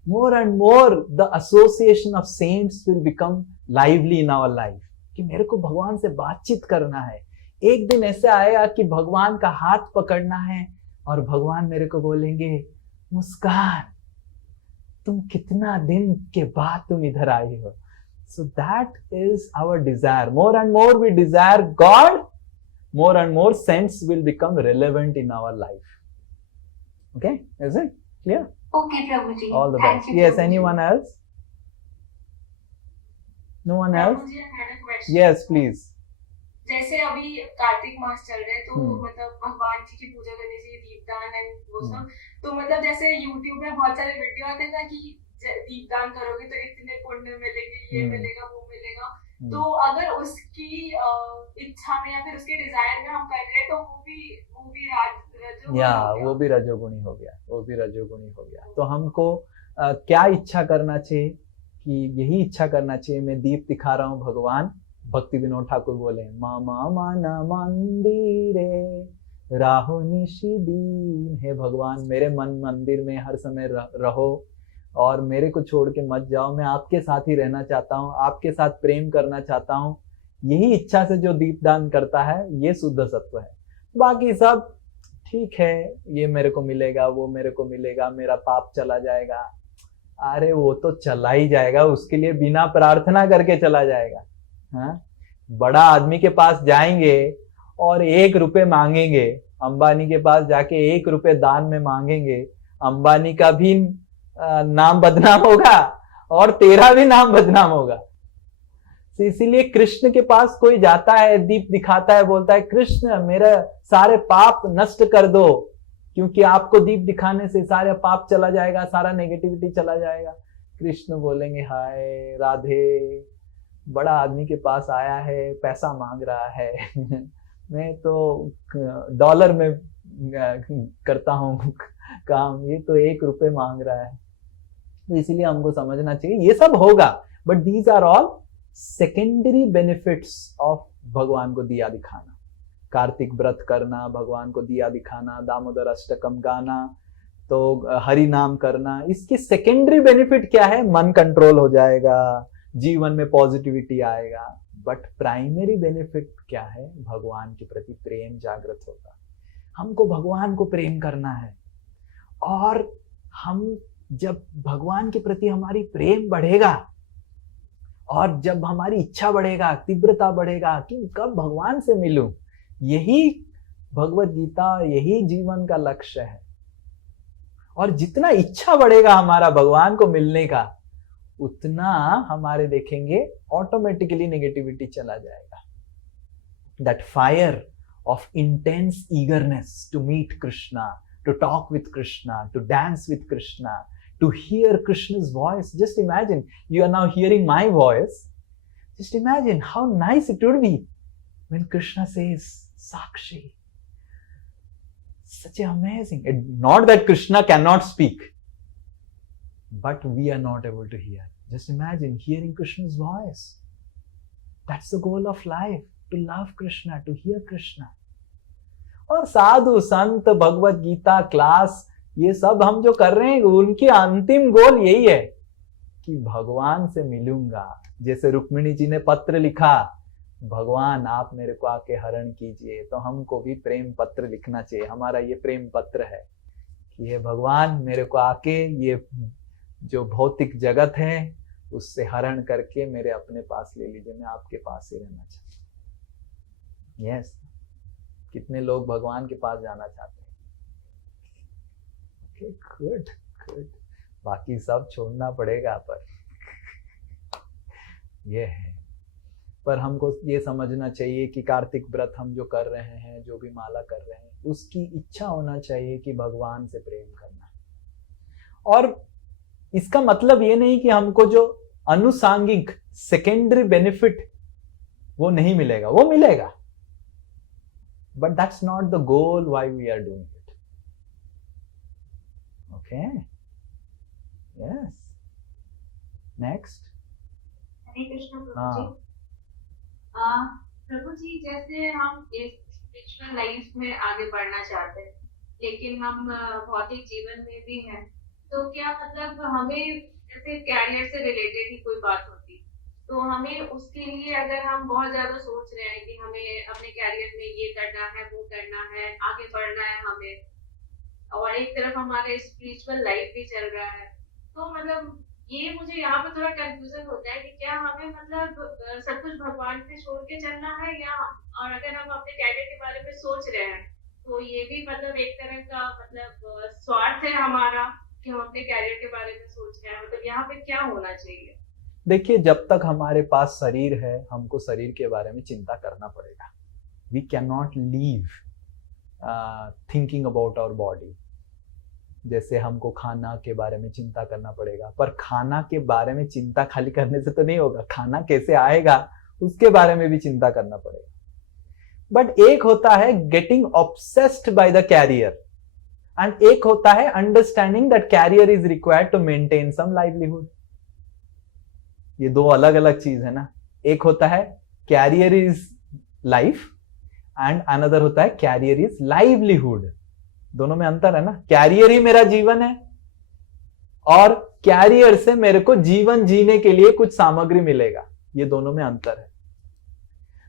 More and more the association of saints will become lively in our life. कि मेरे को भगवान से बातचीत करना है। एक दिन ऐसा आएगा कि भगवान का हाथ पकड़ना है और भगवान मेरे को बोलेंगे, मुस्कान, तुम कितना दिन के बाद तुम इधर आई हो। So that is our desire. More and more we desire God, more and more saints will become relevant in our life. Okay? Is it clear? Okay, Prabhuji. All the Thank best. you, Yes, Prabhuji. anyone else? No one else? Prabhuji, I had a question. Yes, please. जैसे अभी कार्तिक मास चल रहे हैं तो मतलब भगवान जी की पूजा करने से दीपदान एंड वो सब, तो मतलब जैसे YouTube में बहुत सारे वीडियो आते हैं ना कि दीपदान करोगे तो इतने पुण्य मिलेंगे, ये मिलेगा, वो मिलेगा। तो अगर उसकी इच्छा में या फिर उसके डिजायर में हम कर रहे हैं तो वो भी वो भी रजोगुणी हो गया, वो भी रजोगुणी हो गया। तो हमको क्या इच्छा करना चाहिए कि यही इच्छा करना चाहिए, मैं दीप दिखा रहा हूँ भगवान, भक्ति विनोद ठाकुर बोले मामा माना मंदिरे राहो निशिदीन, हे भगवान मेरे मन मंदिर में हर समय रहो और मेरे को छोड़ के मत जाओ, मैं आपके साथ ही रहना चाहता हूँ, आपके साथ प्रेम करना चाहता हूँ। यही इच्छा से जो दीपदान करता है ये शुद्ध सत्व है। बाकी सब ठीक है, ये मेरे को मिलेगा, वो मेरे को मिलेगा, मेरा पाप चला जाएगा, अरे वो तो चला ही जाएगा, उसके लिए बिना प्रार्थना करके चला जाएगा। हाँ, बड़ा आदमी के पास जाएंगे और 1 रुपए मांगेंगे, अंबानी के पास जाके 1 रुपए दान में मांगेंगे, अंबानी का भी नाम बदनाम होगा और तेरा भी नाम बदनाम होगा। इसीलिए कृष्ण के पास कोई जाता है, दीप दिखाता है, बोलता है कृष्ण मेरा सारे पाप नष्ट कर दो, क्योंकि आपको दीप दिखाने से सारे पाप चला जाएगा, सारा नेगेटिविटी चला जाएगा। कृष्ण बोलेंगे हाय राधे, बड़ा आदमी के पास आया है, पैसा मांग रहा है मैं तो डॉलर में करता हूँ काम, ये तो 1 रुपए मांग रहा है। तो इसीलिए हमको समझना चाहिए ये सब होगा, but these are all secondary benefits of भगवान को दिया दिखाना। कार्तिक व्रत करना, भगवान को दिया दिखाना, दामोदर अष्टकम गाना, तो हरि नाम करना, इसके सेकेंडरी बेनिफिट क्या है? मन कंट्रोल हो जाएगा, जीवन में पॉजिटिविटी आएगा। बट प्राइमरी बेनिफिट क्या है? भगवान के प्रति प्रेम जागृत होगा। हमको भगवान को प्रेम करना है, और हम जब भगवान के प्रति हमारी प्रेम बढ़ेगा और जब हमारी इच्छा बढ़ेगा, तीव्रता बढ़ेगा कि कब भगवान से मिलूं, यही भगवत गीता, यही जीवन का लक्ष्य है। और जितना इच्छा बढ़ेगा हमारा भगवान को मिलने का, उतना हमारे देखेंगे ऑटोमेटिकली नेगेटिविटी चला जाएगा। That fire of intense eagerness to meet Krishna, to talk with Krishna, to dance with Krishna, to hear Krishna's voice. Just imagine, you are now hearing my voice. Just imagine how nice it would be when Krishna says, Sakshi. Such amazing. Not that Krishna cannot speak, but we are not able to hear. Just imagine hearing Krishna's voice. That's the goal of life, to love Krishna, to hear Krishna. और साधु संत, Bhagavad Gita class, ये सब हम जो कर रहे हैं, उनकी अंतिम गोल यही है कि भगवान से मिलूंगा। जैसे रुक्मिणी जी ने पत्र लिखा, भगवान आप मेरे को आके हरण कीजिए, तो हमको भी प्रेम पत्र लिखना चाहिए। हमारा ये प्रेम पत्र है कि ये भगवान मेरे को आके ये जो भौतिक जगत है उससे हरण करके मेरे अपने पास ले लीजिए, मैं आपके पास ही रहना चाहता हूँ। यस, कितने लोग भगवान के पास जाना चाहते हैं? गुड गुड, बाकी सब छोड़ना पड़ेगा, पर ये है। पर हमको ये समझना चाहिए कि कार्तिक व्रत हम जो कर रहे हैं, जो भी माला कर रहे हैं, उसकी इच्छा होना चाहिए कि भगवान से प्रेम करना। और इसका मतलब ये नहीं कि हमको जो अनुसांगिक सेकेंडरी बेनिफिट वो नहीं मिलेगा, वो मिलेगा, but that's not the goal why we are doing it. Okay? Yes. Next. हरे कृष्ण प्रभु जी। प्रभु जी, जैसे हम इस स्पिरिचुअल लाइफ में आगे बढ़ना चाहते हैं, लेकिन हम भौतिक जीवन में भी हैं, तो क्या मतलब हमें जैसे कैरियर से रिलेटेड ही कोई बात होती, तो हमें उसके लिए अगर हम बहुत ज्यादा सोच रहे हैं कि हमें अपने कैरियर में ये करना है, वो करना है, आगे बढ़ना है हमें, और एक तरफ हमारा स्पिरिचुअल लाइफ भी चल रहा है, तो मतलब ये मुझे यहाँ पे थोड़ा कंफ्यूजन होता है कि क्या हमें मतलब सब कुछ भगवान पे छोड़ के चलना है, या और अगर हम अपने कैरियर के बारे में सोच रहे हैं तो ये भी मतलब एक तरह का मतलब स्वार्थ है हमारा कि हम अपने कैरियर के बारे में सोच रहे हैं। मतलब यहाँ पे क्या होना चाहिए? देखिए, जब तक हमारे पास शरीर है, हमको शरीर के बारे में चिंता करना पड़ेगा। We can not leave thinking about our body. जैसे हमको खाना के बारे में चिंता करना पड़ेगा, पर खाना के बारे में चिंता खाली करने से तो नहीं होगा, खाना कैसे आएगा उसके बारे में भी चिंता करना पड़ेगा। बट एक होता है getting obsessed by the career and एक होता है understanding that career is required to maintain some livelihood. ये दो अलग अलग चीज है ना। एक होता है career is life and another होता है कैरियर इज लाइवलीहुड। दोनों में अंतर है ना। कैरियर ही मेरा जीवन है और कैरियर से मेरे को जीवन जीने के लिए कुछ सामग्री मिलेगा, ये दोनों में अंतर है।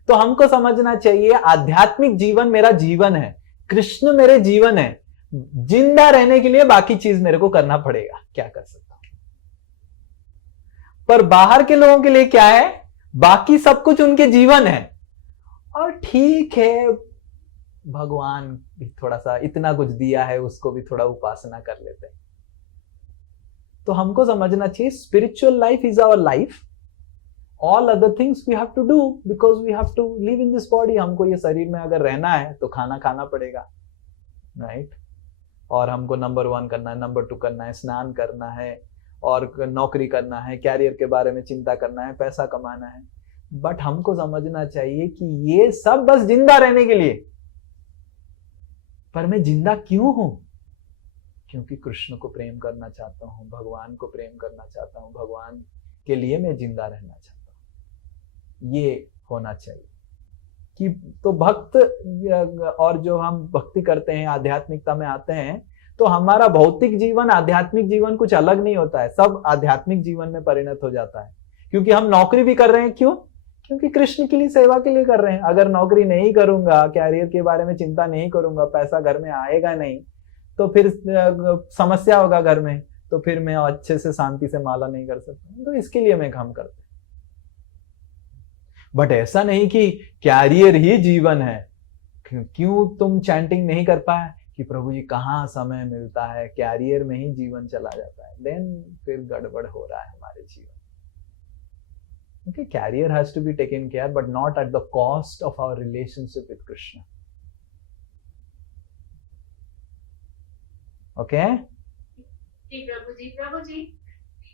तो हमको समझना चाहिए आध्यात्मिक जीवन मेरा जीवन है, कृष्ण मेरे जीवन है, जिंदा रहने के लिए बाकी चीज मेरे को करना पड़ेगा, क्या कर सकता हूं। पर बाहर के लोगों के लिए क्या है, बाकी सब कुछ उनके जीवन है और ठीक है भगवान भी थोड़ा सा इतना कुछ दिया है, उसको भी थोड़ा उपासना कर लेते हैं। तो हमको समझना चाहिए spiritual life is our life, all other things we have to do because we have to live in this body. हमको ये शरीर में अगर रहना है तो खाना खाना पड़ेगा, राइट। और हमको नंबर 1 करना है, नंबर 2 करना है, स्नान करना है और नौकरी करना है, कैरियर के बारे में चिंता करना है, पैसा कमाना है। बट हमको समझना चाहिए कि ये सब बस जिंदा रहने के लिए। पर मैं जिंदा क्यों हूं? क्योंकि कृष्ण को प्रेम करना चाहता हूं, भगवान को प्रेम करना चाहता हूं, भगवान के लिए मैं जिंदा रहना चाहता हूं। ये होना चाहिए कि तो भक्त और जो हम भक्ति करते हैं, आध्यात्मिकता में आते हैं, तो हमारा भौतिक जीवन आध्यात्मिक जीवन कुछ अलग नहीं होता है, सब आध्यात्मिक जीवन में परिणत हो जाता है। क्योंकि हम नौकरी भी कर रहे हैं, क्यों? क्योंकि कृष्ण के लिए, सेवा के लिए कर रहे हैं। अगर नौकरी नहीं करूंगा, कैरियर के बारे में चिंता नहीं करूंगा, पैसा घर में आएगा नहीं, तो फिर समस्या होगा घर में, तो फिर मैं अच्छे से शांति से माला नहीं कर सकता। तो इसके लिए मैं काम करता हूं। बट ऐसा नहीं कि कैरियर ही जीवन है। क्यों तुम चैंटिंग नहीं कर पाए कि प्रभु जी कहाँ समय मिलता है, कैरियर में ही जीवन चला जाता है, देन फिर गड़बड़ हो रहा है हमारे जीवन। Okay, career has to be taken care, but not at the cost of our relationship with Krishna. Okay? जी प्रभु जी, प्रभु जी,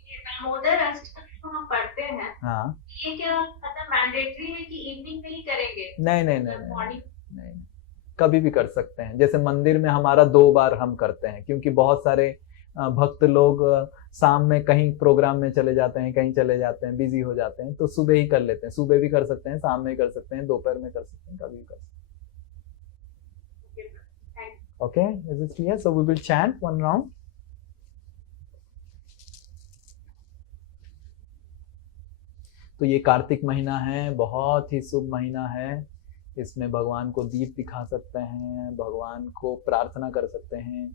ये दामोदर अष्टकम हम पढ़ते हैं। हाँ। ये क्या मतलब मैंडेटरी है कि इवनिंग में ही करेंगे? नहीं, मॉर्निंग कभी भी कर सकते हैं। जैसे मंदिर में हमारा 2 बार हम करते हैं, क्योंकि बहुत सारे भक्त लोग शाम में कहीं प्रोग्राम में चले जाते हैं, कहीं चले जाते हैं, बिजी हो जाते हैं, तो सुबह ही कर लेते हैं। सुबह भी कर सकते हैं, शाम में कर सकते हैं, दोपहर में कर सकते हैं, कभी भी कर सकते हैं। Okay, is it clear? So we will chant 1 round. तो ये कार्तिक महीना है, बहुत ही शुभ महीना है। इसमें भगवान को दीप दिखा सकते हैं, भगवान को प्रार्थना कर सकते हैं।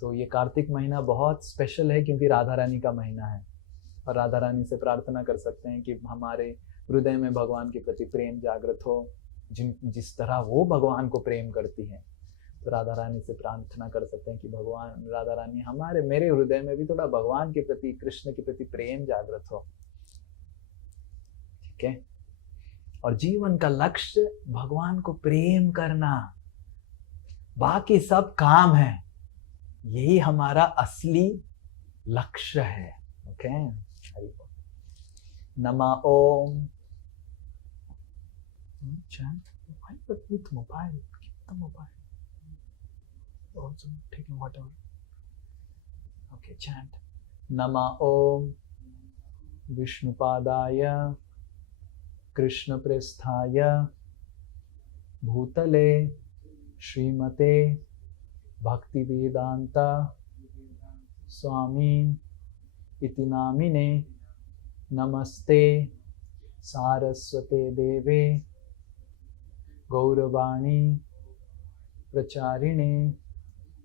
तो ये कार्तिक महीना बहुत स्पेशल है क्योंकि राधा रानी का महीना है, और राधा रानी से प्रार्थना कर सकते हैं कि हमारे हृदय में भगवान के प्रति प्रेम जागृत हो, जिस तरह वो भगवान को प्रेम करती हैं। तो राधा रानी से प्रार्थना कर सकते हैं कि भगवान, राधा रानी मेरे हृदय में भी थोड़ा भगवान के प्रति, कृष्ण के प्रति प्रेम जागृत हो। ठीक है। और जीवन का लक्ष्य भगवान को प्रेम करना, बाकी सब काम है, यही हमारा असली लक्ष्य है। ओके, हरि बोल। नमा ओम। With mobile, keep the mobile. Also taking whatever. Okay, chant. Nama Om Vishnupadaya Krishnaprasthaya Bhutale Srimate Bhaktivedanta Swami Iti Namine Namaste Saraswate Deve Gauravani Pracharine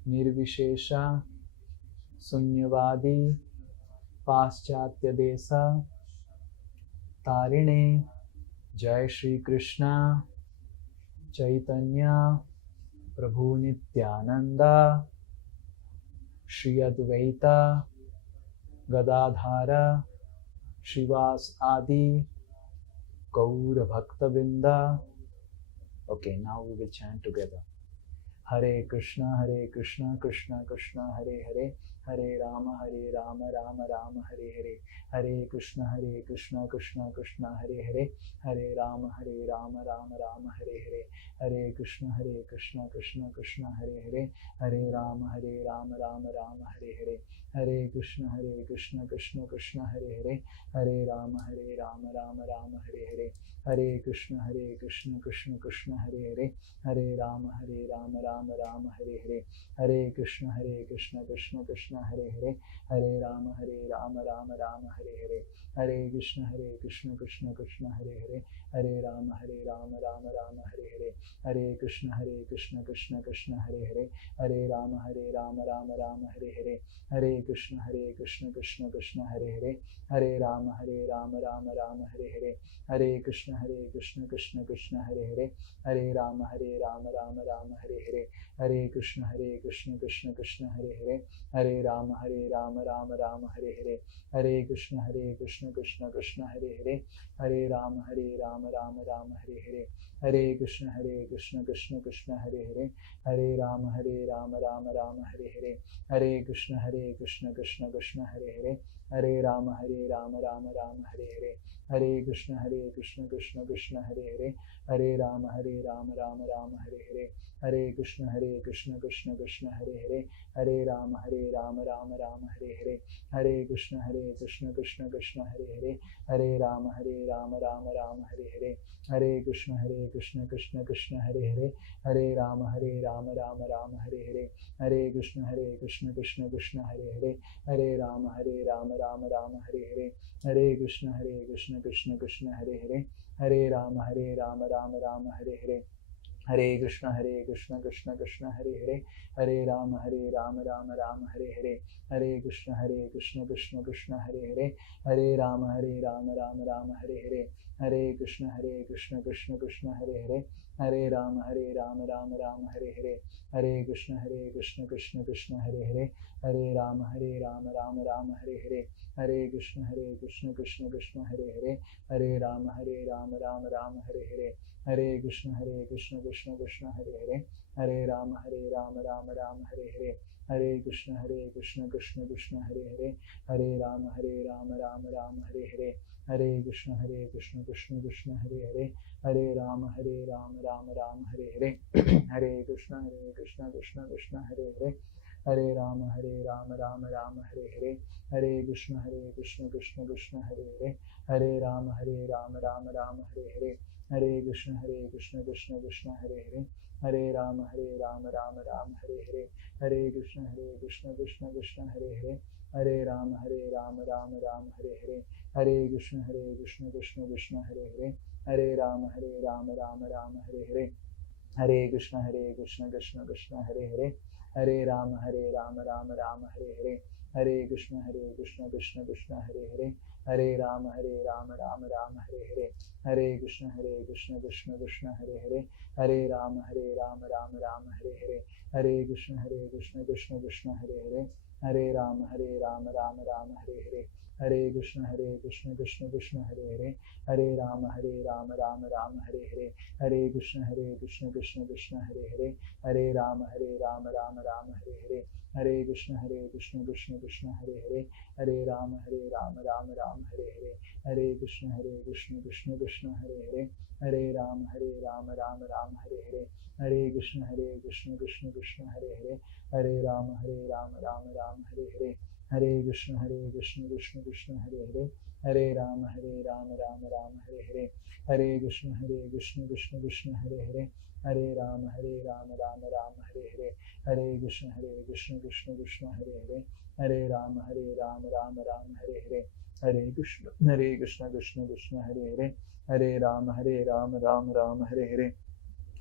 Nirvishesha Sunyavadi Paschatya Desa Tarine Jai Shri Krishna Chaitanya Prabhu Nityananda Shri Advaita Gadadhara Shivas Adi Gaura Bhakta Binda. Okay, now we will chant together. Hare Krishna Krishna Krishna Hare Hare, Hare Rama Rama Rama Hare Hare, Hare Krishna Krishna Krishna Hare Hare, Hare Rama Rama Rama Hare Hare, Hare Krishna Krishna Krishna Hare Hare, Hare Rama Rama Rama Hare Hare, Hare Krishna Krishna Krishna Hare Hare, Hare Rama Rama Rama Hare Hare, Hare Krishna Krishna Krishna Hare Hare, Hare Rama Rama Rama Hare Hare, Hare Krishna Krishna Krishna Hare Hare, Hare Rama Rama Rama Hare Hare, Hare Krishna Krishna Krishna Hare Hare, Hare Rama Rama Rama Hare Hare, Hare Krishna Krishna Krishna Hare Hare, Hare Rama Rama Rama Hare Hare, Hare Krishna Krishna Krishna Hare Hare, Hare Rama Rama Rama Hare Hare, Hare Krishna Krishna Krishna Hare Hare, Hare Rama Rama Rama Hare Hare, Hare Krishna Krishna Krishna Hare Hare, Hare Rama Rama Rama Hare Hare, Hare Krishna Krishna Krishna Hare Hare, Hare Rama Rama Rama Hare Hare, Hare Krishna Krishna Krishna Hare Hare, Hare Rama Rama Rama Hare Hare, Hare Krishna Krishna Krishna Hare Hare, Hare Rama Rama Rama Hare Hare, Hare Krishna Krishna Krishna Hare Hare, Hare Rama Rama Rama Hare Hare, Hare Krishna Krishna Krishna Hare Hare, Hare Rama Rama Rama Hare Hare, Hare Krishna Krishna Krishna Hare Hare, Hare Rama Rama Rama Hare Hare, Hare Krishna Krishna Krishna Hare Hare, Hare Rama Rama Rama Hare Hare, Hare Krishna Krishna Krishna Hare Hare, Hare Rama Rama Rama Hare Hare, Hare Krishna Krishna Krishna Hare Hare, Hare Rama Rama Rama Hare Hare, Hare Krishna Krishna Krishna Hare Hare, Hare Rama Rama Rama Hare Hare, Hare Krishna Krishna Krishna Hare Hare, Hare Rama Rama Rama Hare Hare, Hare Krishna Krishna Krishna Hare Hare, Hare Rama Rama Rama Hare Hare, Hare Krishna Krishna Krishna Hare Hare, Hare Rama Rama Rama Hare Hare, Hare Krishna Krishna Krishna Hare Hare, Hare Rama Rama Rama Hare Hare, Hare Krishna Krishna Krishna Hare Hare, Hare Rama Rama Rama Hare Hare, Hare Krishna Krishna Krishna Hare Hare, Hare Rama Rama Rama Hare Hare, Hare Krishna Krishna Krishna Hare Hare, Hare Rama Rama Rama Hare Hare, Hare Krishna Krishna Krishna Hare Hare, Hare Rama Rama Rama Hare Hare, Hare Krishna Krishna Krishna Hare Hare, Hare Rama Rama Rama Hare Hare, Hare Krishna Krishna Krishna Hare Hare, Hare Rama Rama Rama Hare Hare, Hare Krishna Krishna Krishna Hare Hare, Hare Rama Rama Rama Hare Hare, Hare Krishna Krishna Krishna Hare Hare, Hare Rama Rama Rama Hare Hare, Hare Krishna Krishna Krishna Hare Hare, Hare Rama Rama Rama Hare Hare, Hare Krishna Krishna Krishna Hare Hare, Hare Rama Rama Rama Hare Hare, Hare Krishna Krishna Krishna Hare Hare, Hare Rama Rama Rama Hare Hare, Hare Krishna Krishna Krishna Hare Hare, Hare Rama Rama Rama Hare Hare, Hare Krishna Krishna Krishna Hare Hare, Hare Rama Rama Rama Hare Hare, Hare Krishna Krishna Krishna Hare Hare, Hare Rama Rama Rama Hare Hare, Hare Krishna Krishna Krishna Hare Hare, Hare Rama Rama Rama Hare Hare, Hare Krishna Krishna Krishna Hare Hare, Hare Rama Rama Rama Hare Hare, Hare Krishna Krishna Krishna Hare Hare, Hare Rama Rama Rama Hare Hare, Hare Krishna Krishna Krishna Hare Hare, Hare Rama Rama Rama Hare Hare, Hare Krishna Krishna Krishna Hare Hare, Hare Rama Rama Rama Hare Hare, Hare Krishna Krishna Krishna Hare Hare, Hare Rama Rama Rama Hare Hare, Hare Krishna Krishna Krishna Hare Hare, Hare Rama Rama Rama Hare Hare,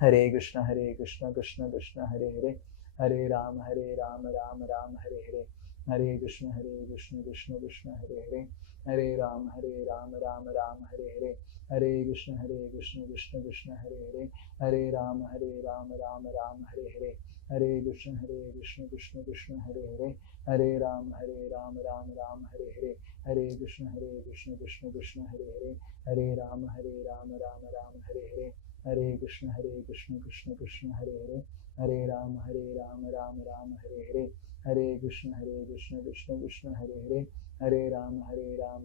Hare Krishna Krishna Krishna Hare Hare, Hare Rama Rama Rama Hare Hare, Hare Krishna Krishna Krishna Hare Hare, Hare Rama Rama Rama Hare Hare, Hare Krishna Krishna Krishna Hare Hare, Hare Rama Rama Rama Hare Hare, Hare Krishna Krishna Krishna Hare Hare, Hare Rama Rama Rama Hare Hare, Hare Krishna Krishna Krishna Hare Hare, Hare Rama Rama Rama Hare Hare, Hare Krishna Krishna Krishna Hare Hare, हरे राम राम राम हरे हरे, हरे कृष्ण कृष्ण कृष्ण हरे हरे, हरे राम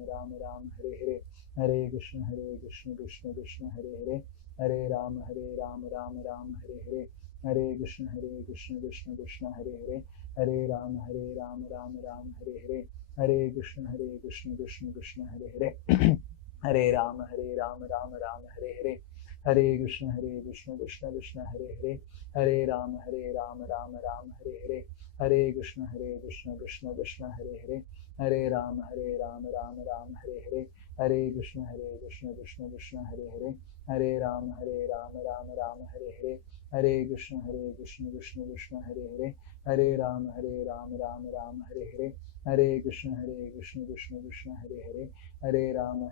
राम राम हरे हरे, हरे कृष्ण कृष्ण कृष्ण हरे हरे, हरे राम राम राम हरे हरे, हरे कृष्ण कृष्ण कृष्ण हरे हरे, हरे राम राम राम हरे हरे, हरे कृष्ण कृष्ण कृष्ण हरे हरे, हरे राम राम राम हरे हरे, हरे कृष्ण कृष्ण कृष्ण हरे हरे, हरे राम राम राम हरे हरे, हरे कृष्ण कृष्ण कृष्ण हरे हरे, हरे राम राम राम हरे हरे, हरे कृष्ण कृष्ण कृष्ण हरे हरे, हरे राम राम राम हरे हरे, हरे कृष्ण कृष्ण कृष्ण हरे हरे, हरे राम राम राम हरे हरे, हरे कृष्ण कृष्ण कृष्ण हरे हरे, हरे राम राम राम हरे हरे, हरे कृष्ण कृष्ण कृष्ण हरे हरे, हरे राम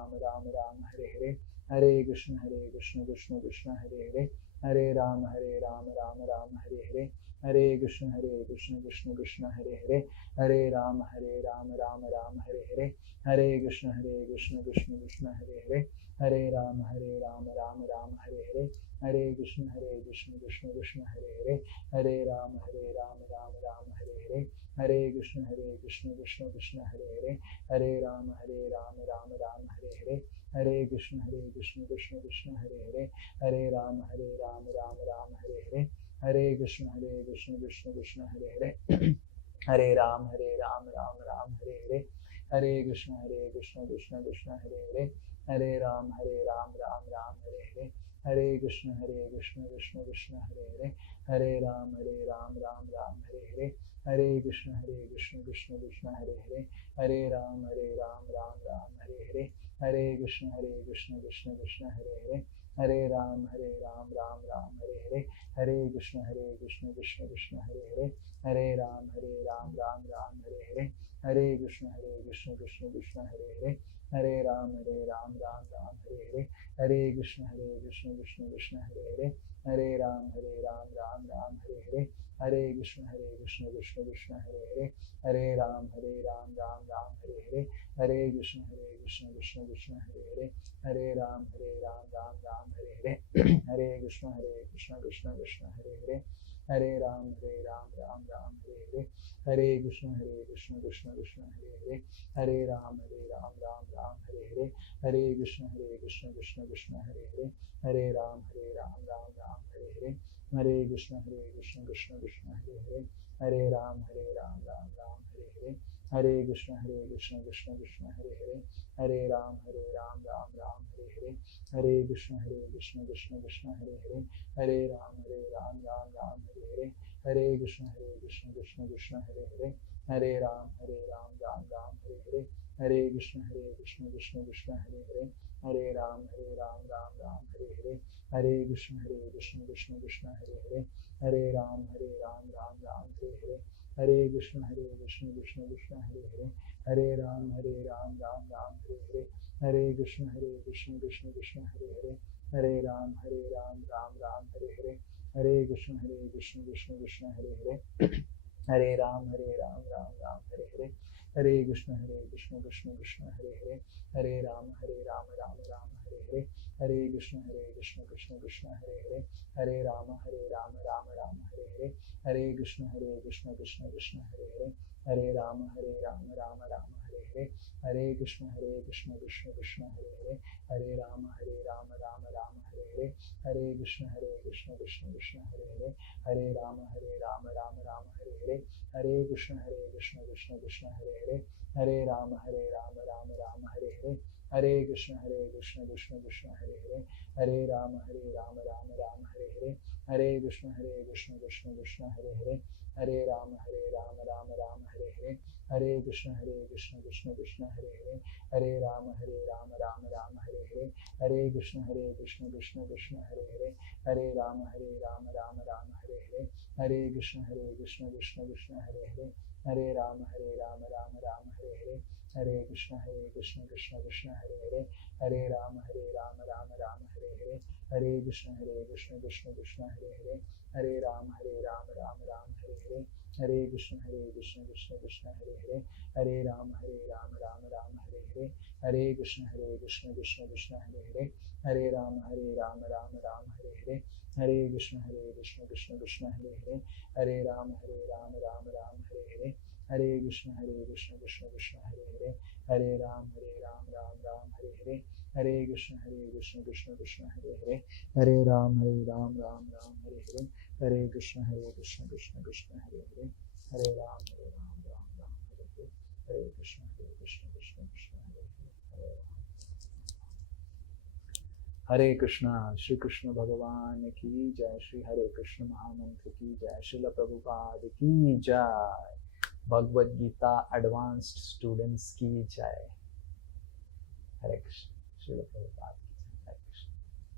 राम राम हरे हरे, हरे कृष्ण कृष्ण कृष्ण हरे हरे, हरे राम राम राम हरे हरे, हरे कृष्ण कृष्ण कृष्ण हरे हरे, हरे राम राम राम हरे हरे, हरे कृष्ण कृष्ण कृष्ण हरे हरे, हरे राम राम राम हरे हरे, हरे कृष्ण कृष्ण कृष्ण हरे हरे, हरे राम राम राम हरे हरे, हरे कृष्ण कृष्ण कृष्ण हरे हरे, हरे राम राम राम हरे हरे, हरे कृष्ण कृष्ण कृष्ण हरे हरे, हरे राम राम राम हरे हरे, हरे कृष्ण कृष्ण कृष्ण हरे हरे, हरे राम राम राम हरे हरे, हरे कृष्ण कृष्ण कृष्ण हरे हरे, हरे राम राम राम हरे हरे, हरे कृष्ण कृष्ण कृष्ण हरे हरे, हरे राम राम राम हरे हरे, हरे कृष्ण कृष्ण कृष्ण हरे हरे, हरे राम राम राम हरे हरे, हरे कृष्ण कृष्ण कृष्ण हरे हरे, हरे राम राम राम हरे हरे, हरे कृष्ण कृष्ण कृष्ण हरे हरे, हरे राम राम राम हरे हरे, हरे कृष्ण कृष्ण कृष्ण हरे हरे, हरे राम राम राम हरे हरे, हरे कृष्ण कृष्ण कृष्ण हरे हरे, हरे राम राम राम हरे हरे, हरे कृष्ण कृष्ण कृष्ण हरे हरे, हरे राम राम राम हरे हरे, हरे कृष्ण कृष्ण कृष्ण हरे हरे, हरे राम राम राम हरे हरे, हरे कृष्ण कृष्ण कृष्ण हरे हरे, हरे राम राम राम हरे हरे, हरे कृष्ण कृष्ण कृष्ण हरे हरे, हरे राम राम राम हरे हरे, हरे कृष्ण कृष्ण कृष्ण हरे हरे, हरे राम राम राम हरे हरे, हरे कृष्ण कृष्ण कृष्ण हरे हरे, हरे राम राम राम हरे हरे, हरे कृष्ण कृष्ण कृष्ण हरे हरे, हरे राम राम राम हरे हरे, हरे कृष्ण कृष्ण कृष्ण हरे हरे, हरे राम राम राम हरे हरे, हरे कृष्ण कृष्ण कृष्ण हरे हरे, हरे राम राम राम हरे हरे, हरे कृष्ण कृष्ण कृष्ण हरे हरे, हरे राम राम राम हरे हरे, हरे कृष्ण कृष्ण कृष्ण हरे हरे, हरे राम राम राम हरे हरे, हरे कृष्ण कृष्ण कृष्ण हरे हरे, हरे राम राम राम हरे हरे, हरे कृष्ण कृष्ण कृष्ण हरे हरे, हरे राम राम राम हरे हरे, हरे कृष्ण कृष्ण कृष्ण हरे हरे, हरे राम राम राम हरे हरे, हरे कृष्ण कृष्ण कृष्ण हरे हरे, हरे राम राम राम हरे हरे, हरे कृष्ण कृष्ण कृष्ण हरे हरे, हरे राम राम राम हरे हरे, हरे कृष्ण कृष्ण कृष्ण हरे हरे, हरे राम राम राम हरे हरे, हरे कृष्ण कृष्ण कृष्ण हरे हरे, हरे राम राम राम हरे हरे, हरे कृष्ण कृष्ण कृष्ण हरे हरे, हरे राम राम राम हरे हरे, हरे कृष्ण कृष्ण कृष्ण हरे हरे, हरे राम राम राम हरे हरे, हरे कृष्ण कृष्ण कृष्ण हरे हरे, हरे राम राम राम हरे हरे, हरे कृष्ण कृष्ण कृष्ण हरे हरे, हरे राम राम राम हरे हरे, हरे कृष्ण कृष्ण कृष्ण हरे हरे, हरे राम राम राम हरे हरे, हरे कृष्ण कृष्ण कृष्ण हरे हरे, हरे राम राम राम हरे हरे, हरे कृष्ण कृष्ण कृष्ण हरे हरे, हरे राम राम राम हरे हरे, हरे कृष्ण कृष्ण कृष्ण हरे हरे, हरे राम राम राम हरे हरे, हरे कृष्ण कृष्ण कृष्ण हरे हरे, हरे राम राम राम हरे हरे, हरे कृष्ण कृष्ण कृष्ण हरे हरे, हरे राम राम राम हरे हरे, हरे कृष्ण कृष्ण कृष्ण हरे हरे, हरे राम राम राम हरे हरे, हरे कृष्ण कृष्ण कृष्ण हरे हरे, हरे राम राम राम हरे हरे, हरे कृष्ण कृष्ण कृष्ण हरे हरे, हरे राम राम राम हरे हरे, हरे कृष्ण कृष्ण कृष्ण हरे हरे, हरे राम राम राम हरे हरे, हरे कृष्ण कृष्ण कृष्ण हरे हरे, हरे राम। हरे कृष्णा। श्री कृष्ण भगवान की जय, श्री हरे कृष्ण महामंत्र की जय, श्रील प्रभुपाद की जय, Bhagavad Gita advanced students की जय। हरे कृष्ण। श्रील प्रभुपाद।